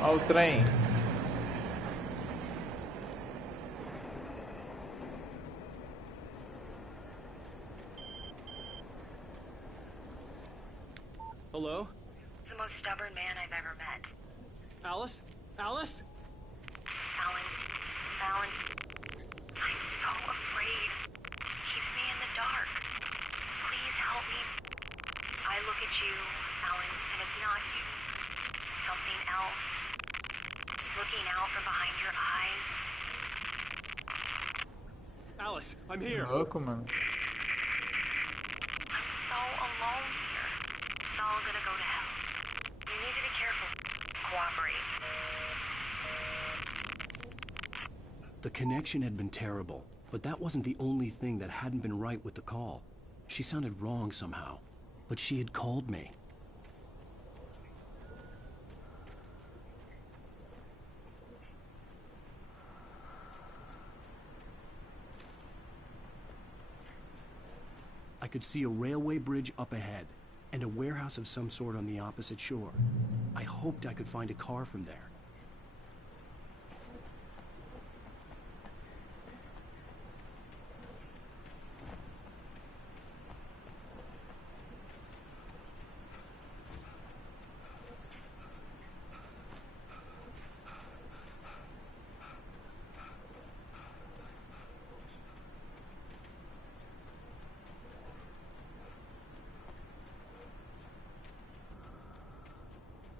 Olha o trem. Hello? The most stubborn man I've ever met. Alice? Alice? Alan, I'm so afraid. Keeps me in the dark. Please help me. I look at you, Alan, and it's not you. Something else. Looking out from behind your eyes. Alice, I'm here. Louco, mano. I'm so alone here. It's all gonna go to hell. You need to be careful. Cooperate. The connection had been terrible, but that wasn't the only thing that hadn't been right with the call. She sounded wrong somehow, but she had called me. I could see a railway bridge up ahead, and a warehouse of some sort on the opposite shore. I hoped I could find a car from there.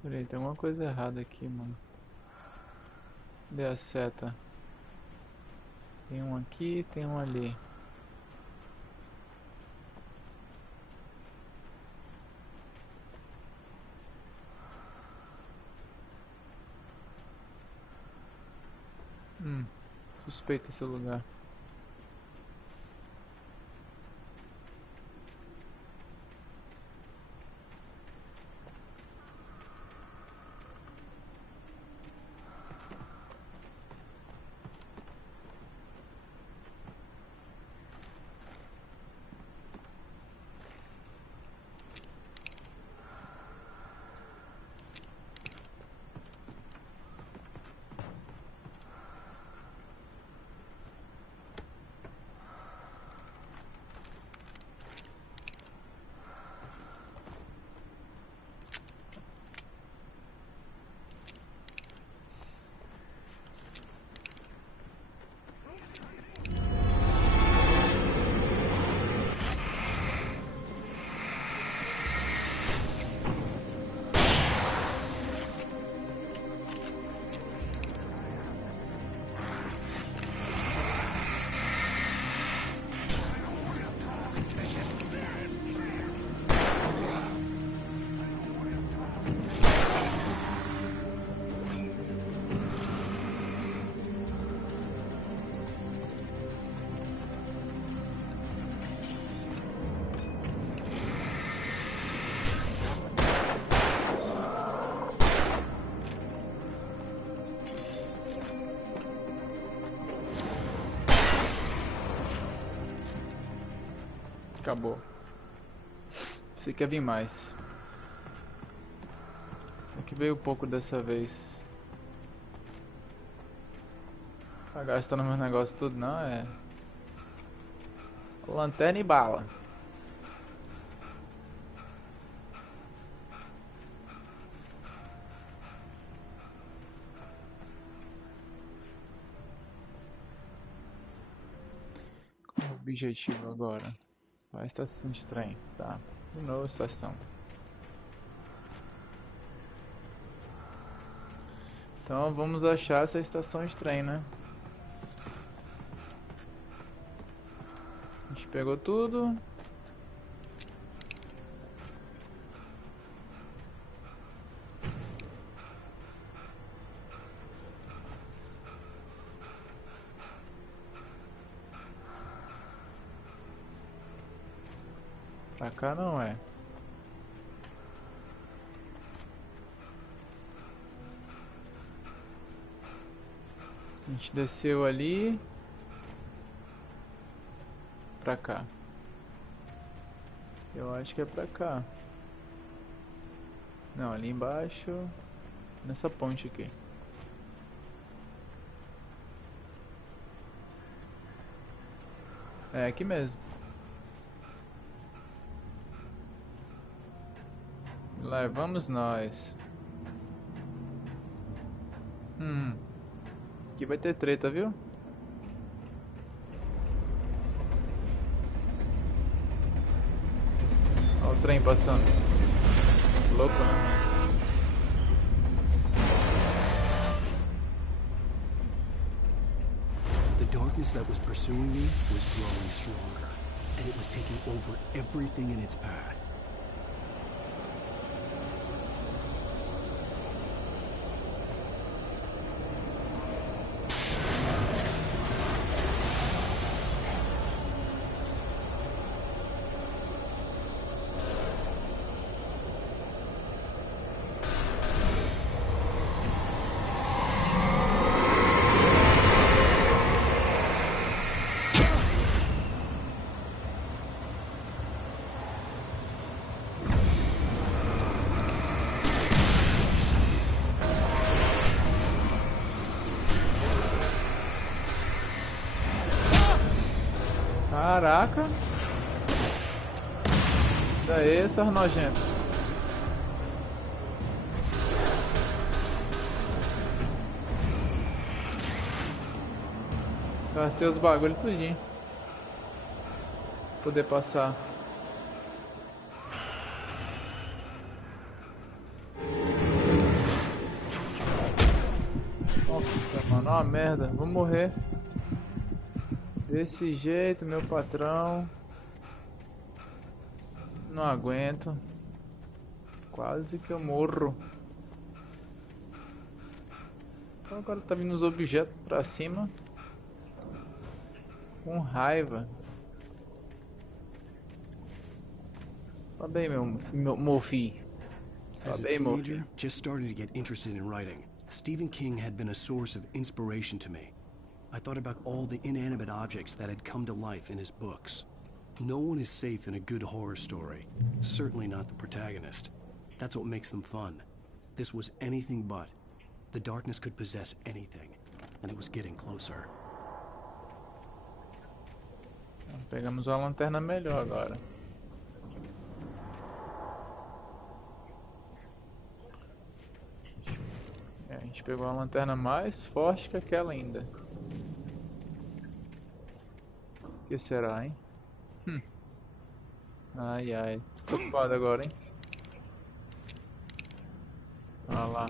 Peraí, tem alguma coisa errada aqui, mano. Cadê a seta? Tem um aqui, tem um ali. Suspeita esse lugar. Acabou. Você quer vir mais? Aqui veio pouco dessa vez. Tá gastando meus negócios tudo, não é? Lanterna e bala. Qual é o objetivo agora? A estação de trem, tá. De novo, estação. Então vamos achar essa estação de trem, né? A gente pegou tudo. Pra cá não é. A gente desceu ali. Pra cá. Eu acho que é pra cá. Não, ali embaixo. Nessa ponte aqui. É aqui mesmo. Lá vamos nós. Aqui vai ter treta, viu? Olha o trem passando. Louco, né? The darkness that was pursuing me was growing stronger, and it was taking over everything in its path. Caraca! Isso aí, seus nojentos. Gastei os bagulho tudinho. Pra poder passar. Nossa, mano, uma merda. Vou morrer. Desse jeito, meu patrão. Não aguento. Quase que eu morro. Então agora tá vindo os objetos pra cima. Com raiva. Só bem, meu filho. As a teenager, just starting to get interested in writing, Stephen King had been a source of inspiration to me. I thought about all the inanimate objects that had come to life in his books. No one is safe in a good horror story. Certainly not the protagonist. That's what makes them fun. This was anything but. The darkness could possess anything, and it was getting closer. Pegamos uma lanterna melhor agora. A gente pegou uma lanterna mais forte que aquela ainda. O que será, hein? Ai, ai. Tô preocupado agora, hein? Olha lá.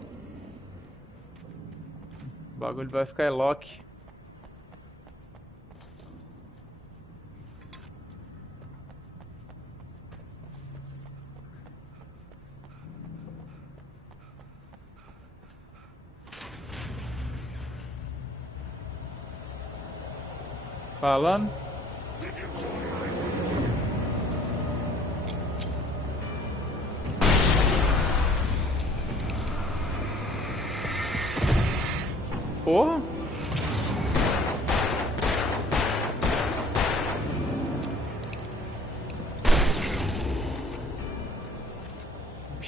O bagulho vai ficar lock. Falando? Porra!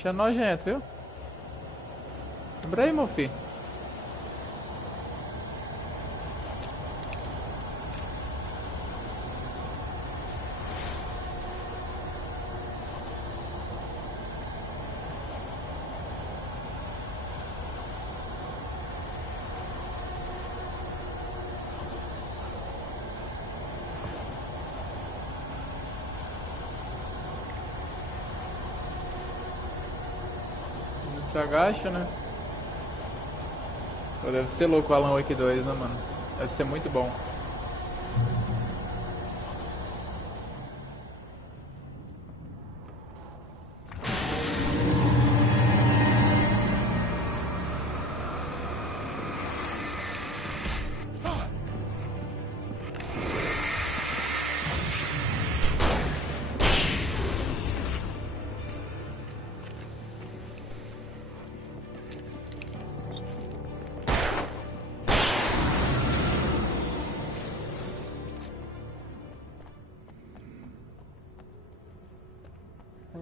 Bicho é nojento, viu? Abre aí, meu filho. Se agacha, né? Pô, deve ser louco o Alan Wake 2, né, mano? Deve ser muito bom.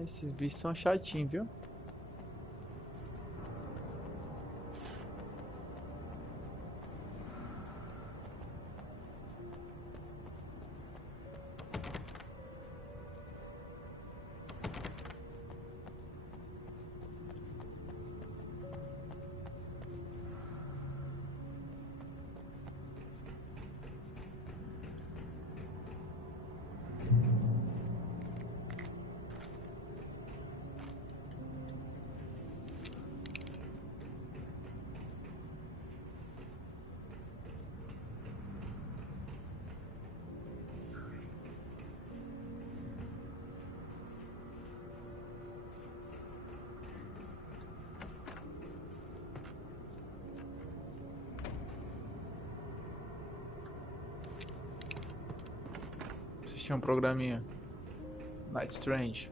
Esses bichos são chatinhos, viu? Tinha um programinha. Night Strange.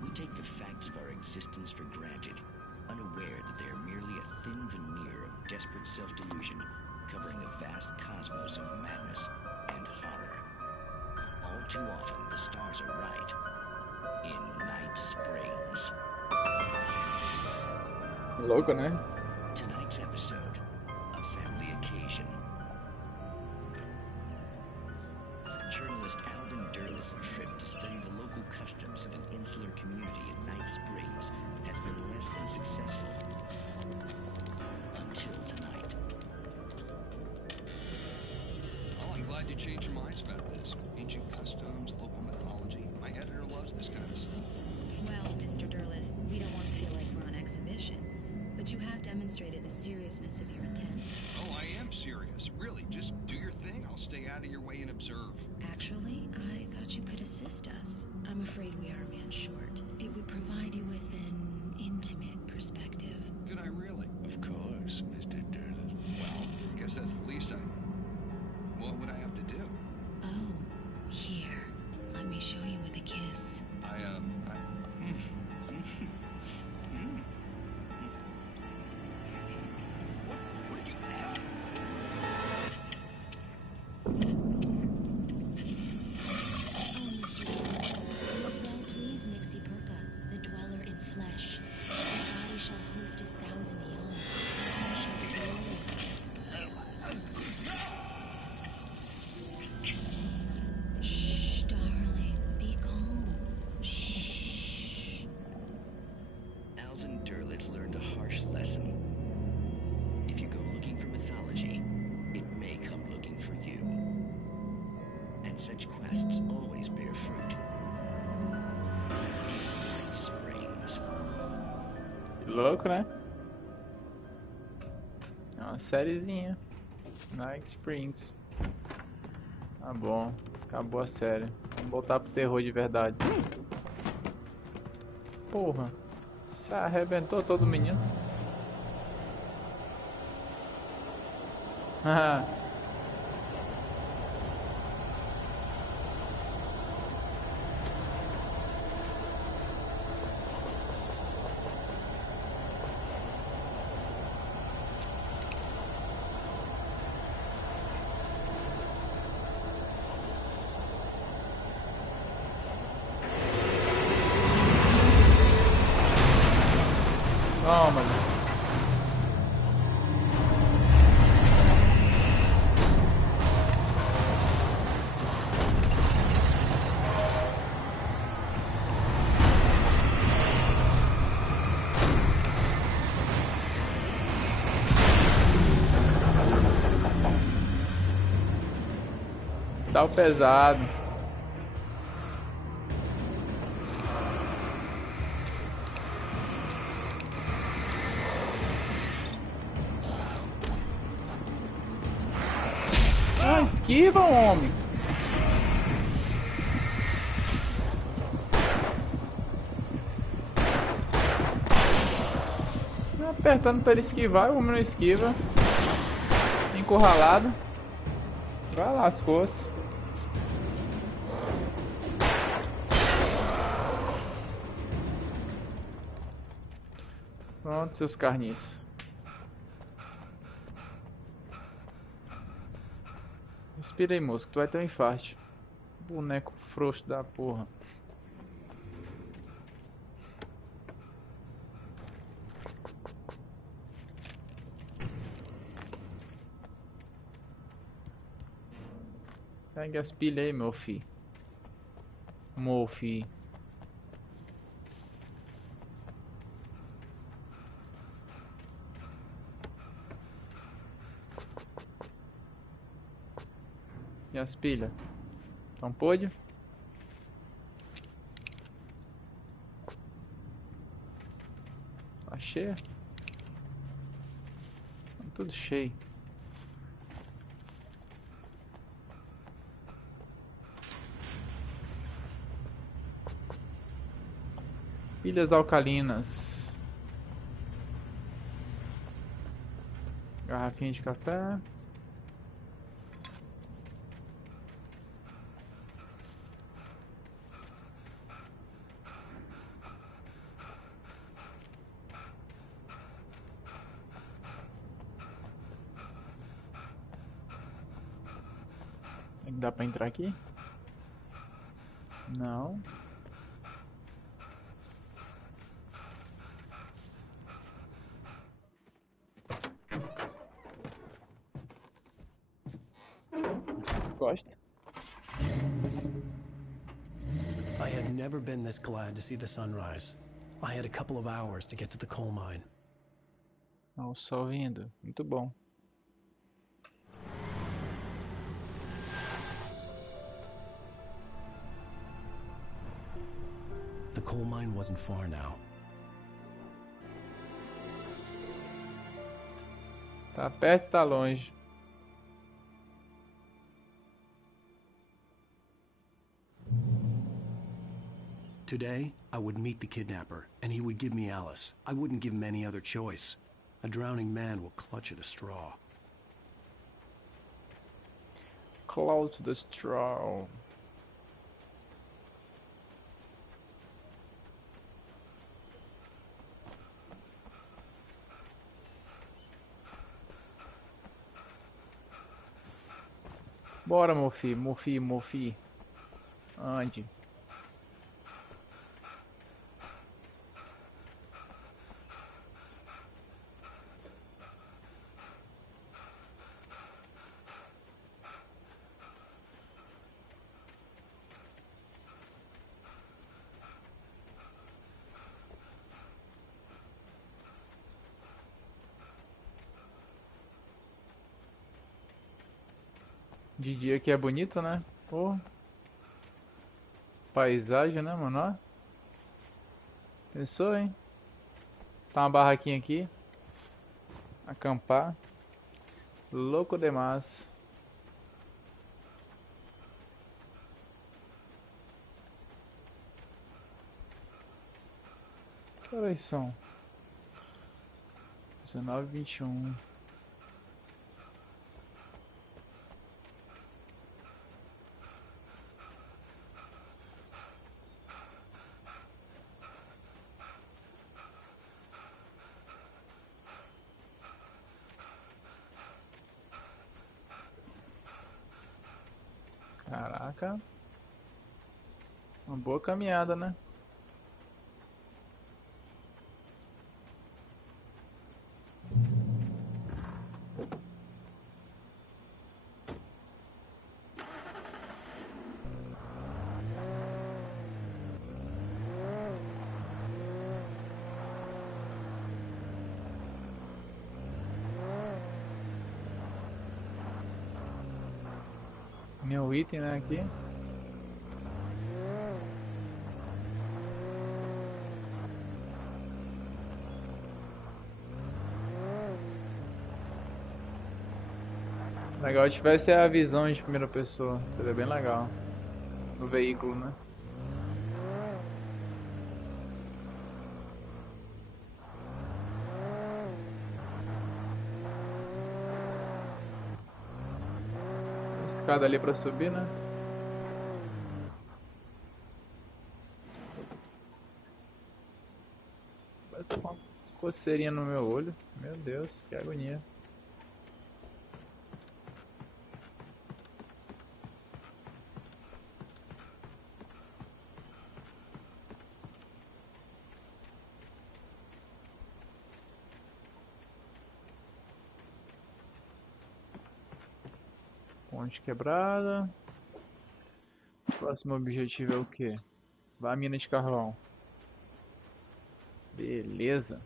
We take the facts of our existence for granted, unaware that they are merely a thin veneer of desperate self-delusion, covering a vast cosmos of madness and horror. All too often, the stars are right. In Night Springs. Louco, né? Tonight's episode, a family occasion. Journalist Alvin Derlis' trip to study the local customs of an insular community in Night Springs has been less than successful. Until tonight. Well, I'm glad you changed your minds about this. Ancient customs, local mythology. My editor loves this kind of stuff. Well, Mr. Derlith, we don't want to feel like we're on exhibition, but you have demonstrated the seriousness of your intent. Oh, I am serious. Really, just do your thing. I'll stay out of your way and observe. Actually, I thought you could assist us. I'm afraid we are a man short. It would provide you with an intimate perspective. Could I really? Of course, Mr. Derlis. Well, I guess that's the least I... What would I have to do? Oh, here. Let me show you with a kiss. What did you have? Oh, Mr. Derlis. Well, please, Nixie Perka, the dweller in flesh. His body shall host his 1,000 young. And shall be glorified. Shh, darling. Be calm. Shh. Alvin Derlit learned a harsh lesson. If you go looking for mythology, it may come looking for you. And such quests always bear fruit. Night Springs. Que louco, né? É uma sériezinha. Night Springs. Tá bom. Acabou a série. Vamos voltar pro terror de verdade. Porra. Se arrebentou todo menino. Haha. Metal pesado. Ai, esquiva, homem. Apertando para ele esquivar, o homem não esquiva. Encurralado. Vai lá as costas. Pronto, seus carniços. Respira aí, moço, que tu vai ter um infarto. Boneco frouxo da porra. Pega as pilhas aí, meu filho. Mofi. E as pilhas? Então pode? Tá cheia? Tá tudo cheio. Pilhas alcalinas. Garrafinha de café. Dá pra entrar aqui? Não. Gosta? I had never been this glad to see the sunrise. I had a couple of hours to get to the coal mine. Ó, o sol vindo. Muito bom. The coal mine wasn't far now. Tá perto e tá longe. Today, I would meet the kidnapper, and he would give me Alice. I wouldn't give him any other choice. A drowning man will clutch at a straw. Close to the straw. Bora, Mofi, Mofi, Mofi. Ande. De dia que é bonito, né? Pô. Paisagem, né, mano? Ó. Pensou, hein? Tá uma barraquinha aqui. Acampar. Louco demais. Que horas são? 19h21. Caraca. Uma boa caminhada, né? Nenhum item, né, aqui. Legal se tivesse a visão de primeira pessoa, seria bem legal. No veículo, né? Escada ali pra subir, né? Parece uma coceirinha no meu olho. Meu Deus, que agonia. Ponte quebrada. Próximo objetivo é o quê? Vai à mina de carvão. Beleza.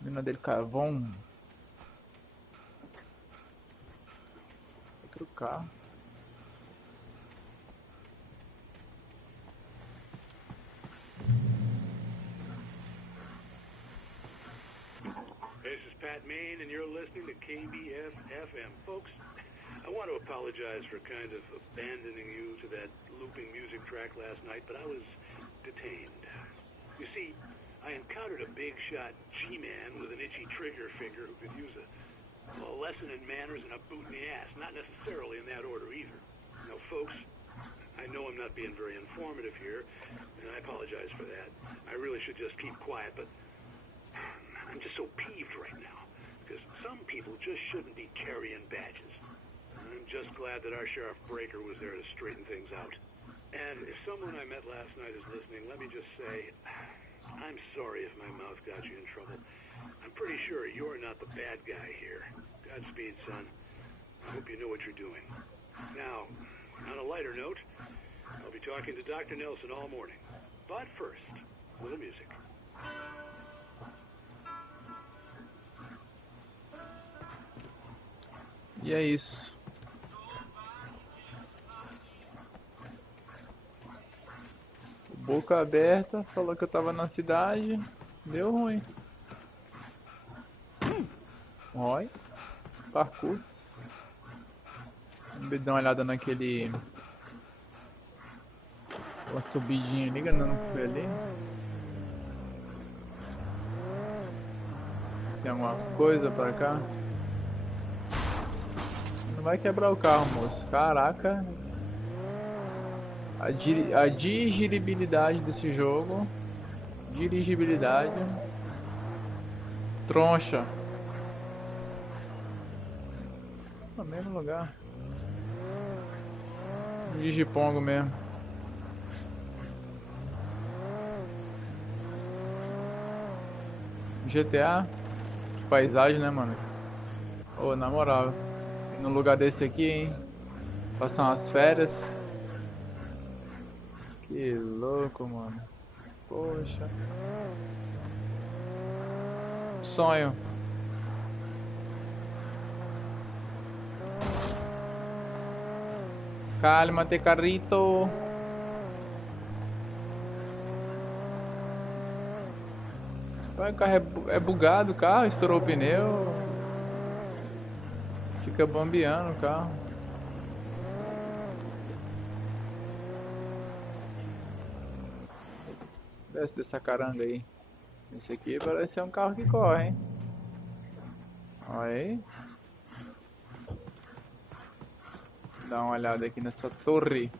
Mina dele carvão. Outro carro. This is Pat Main, and you're listening to KBF-FM. Folks, I want to apologize for kind of abandoning you to that looping music track last night, but I was detained. You see, I encountered a big-shot G-man with an itchy trigger finger who could use a lesson in manners and a boot in the ass. Not necessarily in that order either. Now, folks, I know I'm not being very informative here, and I apologize for that. I really should just keep quiet, but I'm just so peeved right now, because some people just shouldn't be carrying badges. I'm just glad that our Sheriff Breaker was there to straighten things out. And if someone I met last night is listening, let me just say, I'm sorry if my mouth got you in trouble. I'm pretty sure you're not the bad guy here. Godspeed, son. I hope you know what you're doing. Now, on a lighter note, I'll be talking to Dr. Nelson all morning. But first, a little music. E é isso. Boca aberta, falou que eu tava na cidade, deu ruim. Oi, parkour. Vamos dar uma olhada naquele... uma subidinha ali, que não foi ali. Tem alguma coisa pra cá? Não vai quebrar o carro, moço. Caraca. A dirigibilidade desse jogo. Dirigibilidade. Troncha. No mesmo lugar. Digipongo mesmo. GTA. De paisagem, né, mano? Ô, na moral. Num lugar desse aqui, hein? Passar umas férias. Que louco, mano. Poxa. Sonho. Calma-te, carrito. O carro é bugado, o carro estourou o pneu. Fica bambeando o carro. Desce dessa caranga aí. Esse aqui parece ser um carro que corre, hein? Olha aí. Dá uma olhada aqui nessa torre.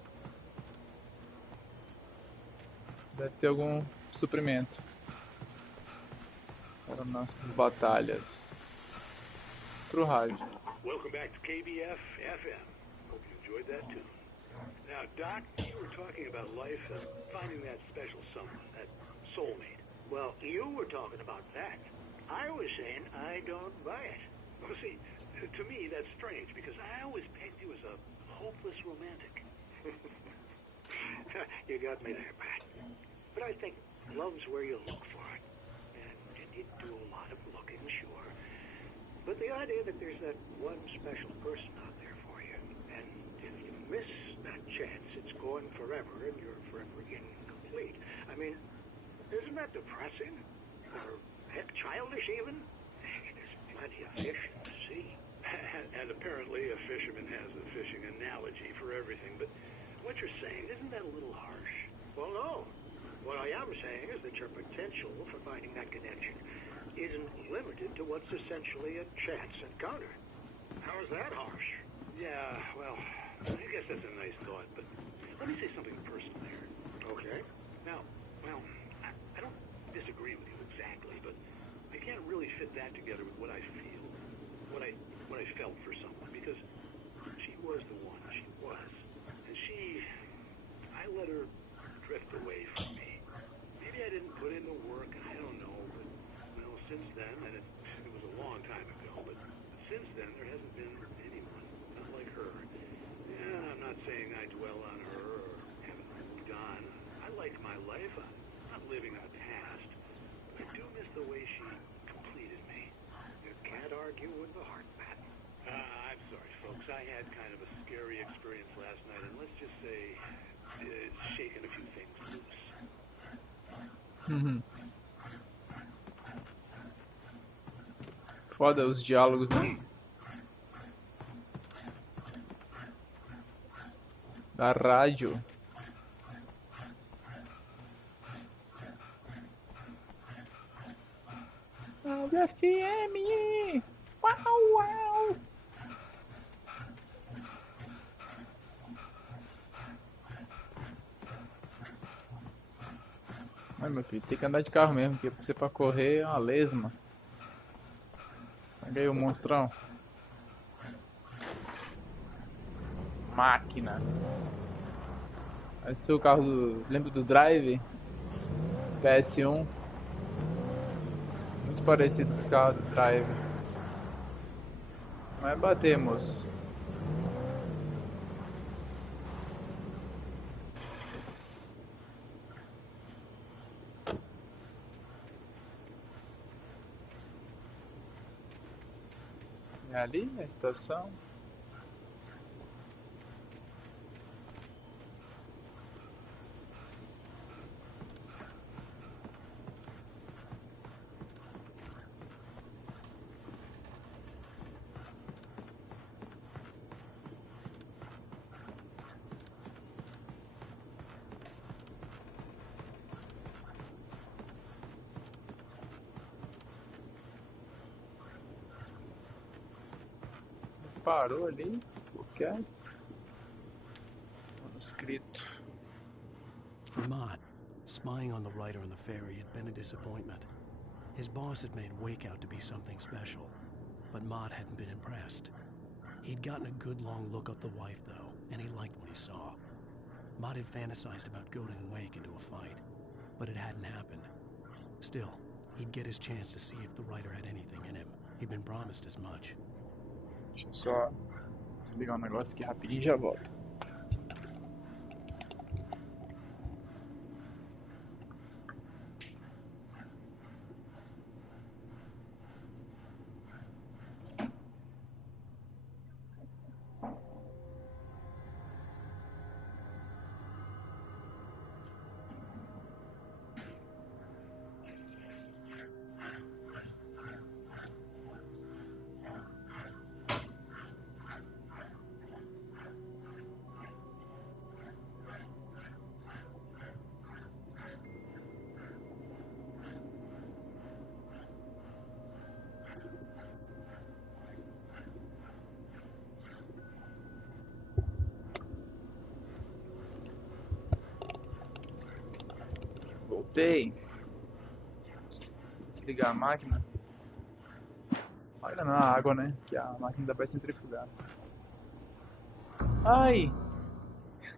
Deve ter algum suprimento para nossas batalhas. Outro rádio. Welcome back to KBF-FM. Hope you enjoyed that too. Now, Doc, you were talking about life and finding that special someone, that soulmate. Well, you were talking about that. I was saying I don't buy it. Well, see, to me that's strange because I always pegged you as a hopeless romantic. You got me there, Pat. But I think love's where you look for it. And you do a lot of looking, sure. But the idea that there's that one special person out there for you, and if you miss that chance, it's gone forever, and you're forever incomplete. I mean, isn't that depressing? Or, heck, childish even? There's plenty of fish in the sea. And apparently a fisherman has a fishing analogy for everything, but what you're saying, isn't that a little harsh? Well, no. What I am saying is that your potential for finding that connection isn't limited to what's essentially a chance encounter. How is that harsh? Yeah, well, I guess that's a nice thought, but let me say something personal there. Okay. Now, well, I don't disagree with you exactly, but I can't really fit that together with what I feel, what I felt for someone, because she was the one, she was. And I let her drift away from me. Maybe I didn't put in the work, I don't know, but, well, since then, and it was a long time ago, but since then, there hasn't been anyone, not like her. And I'm not saying I dwell on her or haven't moved on. I like my life, I'm not living in the past, but I do miss the way she completed me. You can't argue with the heart, Matt. I'm sorry, folks, I had kind of a scary experience last night, and let's just say, it's shaken a few things loose. Foda os diálogos, né? Da rádio. FM! Uau, uau! Ai, meu filho, tem que andar de carro mesmo, porque você pra correr é uma lesma. Pega aí o monstrão. Máquina. Esse é o carro do... Lembra do Drive? PS1. Muito parecido com os carros do Drive. Vai bater, moço. É ali a estação. Parou ali, ficou quieto. Manuscrito. For Mott, spying on the writer on the ferry had been a disappointment. His boss had made Wake out to be something special, but Mott hadn't been impressed. He'd gotten a good long look at the wife, though, and he liked what he saw. Mott had fantasized about goading Wake into a fight, but it hadn't happened. Still, he'd get his chance to see if the writer had anything in him. He'd been promised as much. Deixa eu só desligar um negócio aqui rapidinho e já volto. Voltei. Desligar a máquina. Olha na água, né? Que a máquina ainda vai centrifugar. Ai!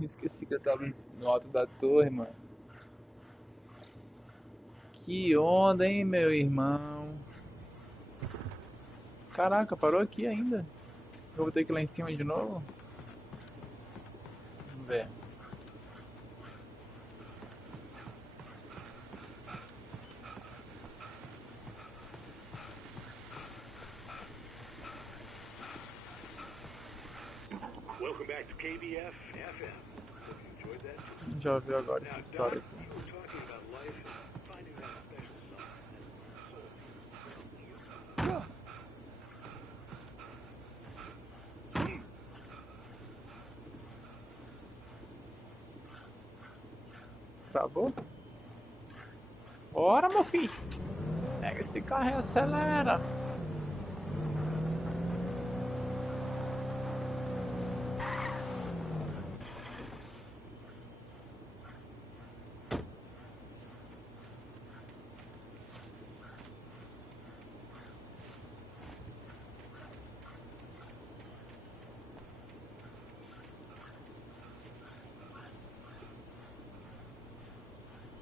Esqueci que eu tava no alto da torre, mano. Que onda, hein, meu irmão? Caraca, parou aqui ainda. Eu vou ter que ir lá em cima de novo? Vamos ver. Welcome back to KBF FM. Hope you enjoyed that. Já ouviu agora essa história aqui. You were talking about life and finding that special something. Travou? Bora, meu filho! Pega esse carro e acelera!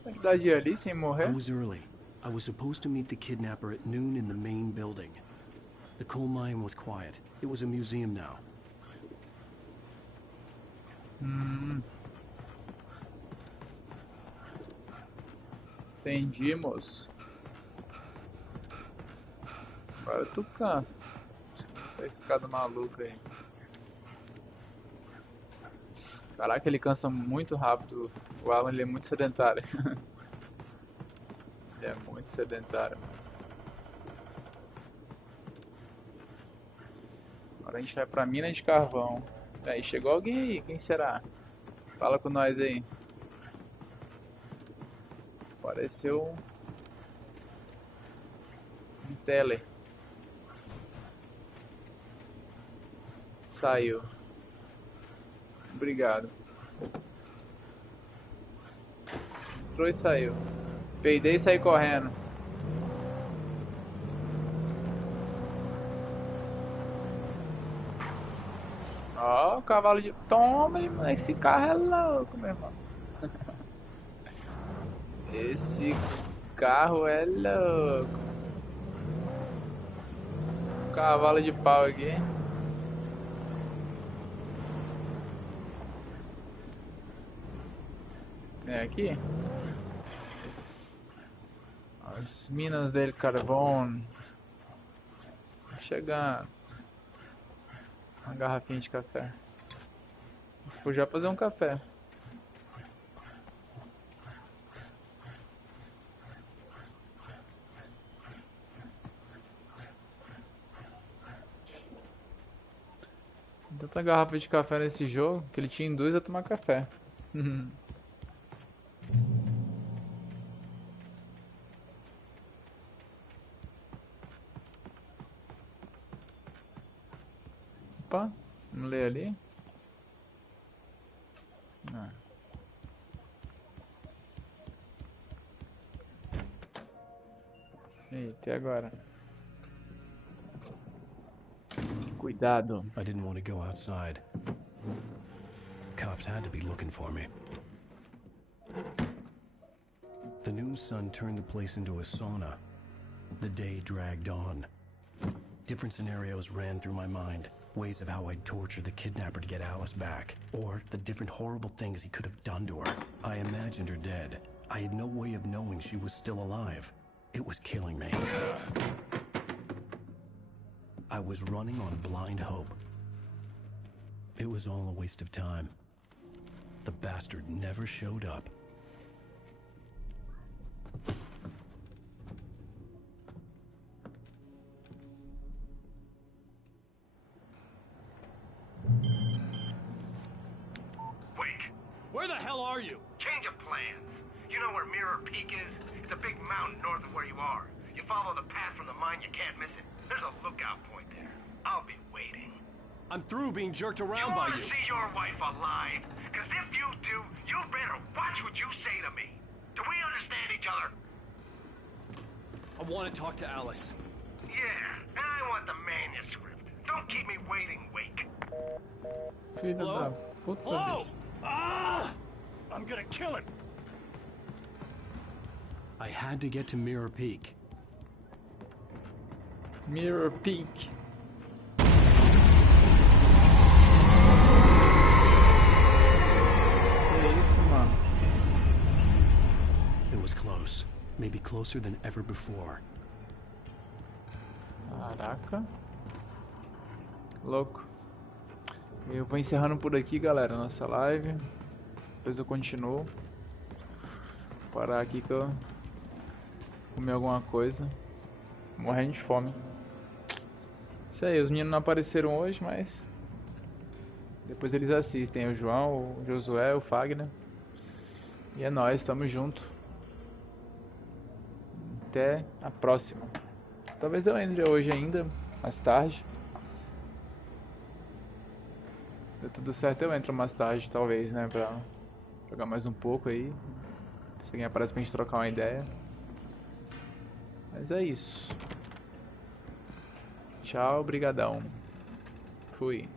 Idade ali sem morrer. I was early. I was supposed to meet the kidnapper at noon in the main building. The coal mine was quiet. It was a museum now. Entendi, moço. Agora tu cansa. Você vai ficar do maluco aí. Caraca, ele cansa muito rápido. O Alan, ele é muito sedentário. Ele é muito sedentário. Agora a gente vai pra mina de carvão. Aí, chegou alguém aí? Quem será? Fala com nós aí. Apareceu um tele. Saiu. Obrigado. Entrou e saiu. Peidei e saí correndo. Ó, o cavalo de... Toma, esse carro é louco, meu irmão. Esse carro é louco. Cavalo de pau aqui. É aqui? As minas dele carvão. Chegando. Uma garrafinha de café. Vou já fazer um café. Tanta garrafa de café nesse jogo que ele te induz a tomar café. Opa, vamos ler ali. Não. Eita, agora? Cuidado. I didn't want to go outside. Cops had to be looking for me. The noon sun turned the place into a sauna. The day dragged on. Different scenarios ran through my mind. Ways of how I'd torture the kidnapper to get Alice back. Or the different horrible things he could have done to her. I imagined her dead. I had no way of knowing she was still alive. It was killing me. I was running on blind hope. It was all a waste of time. The bastard never showed up. Where the hell are you? Change of plans. You know where Mirror Peak is? It's a big mountain north of where you are. You follow the path from the mine, you can't miss it. There's a lookout point there. I'll be waiting. I'm through being jerked around by you. You want to see your wife alive? Because if you do, you better watch what you say to me. Do we understand each other? I want to talk to Alice. Yeah, and I want the manuscript. Don't keep me waiting, Wake. Hello? Hello? Ah! I'm gonna kill him. I had to get to Mirror Peak. Mirror Peak. It was close. Maybe closer than ever before. Caraca. Louco. Eu vou encerrando por aqui, galera, nossa live. Depois eu continuo. Vou parar aqui que eu comer alguma coisa. Morrendo de fome. Isso aí, os meninos não apareceram hoje, mas depois eles assistem. O João, o Josué, o Fagner. E é nóis, tamo junto. Até a próxima. Talvez eu entre hoje ainda, mais tarde. Deu tudo certo, eu entro mais tarde, talvez, né? Pra jogar mais um pouco aí. Se alguém aparece pra gente trocar uma ideia. Mas é isso. Tchau, brigadão. Fui.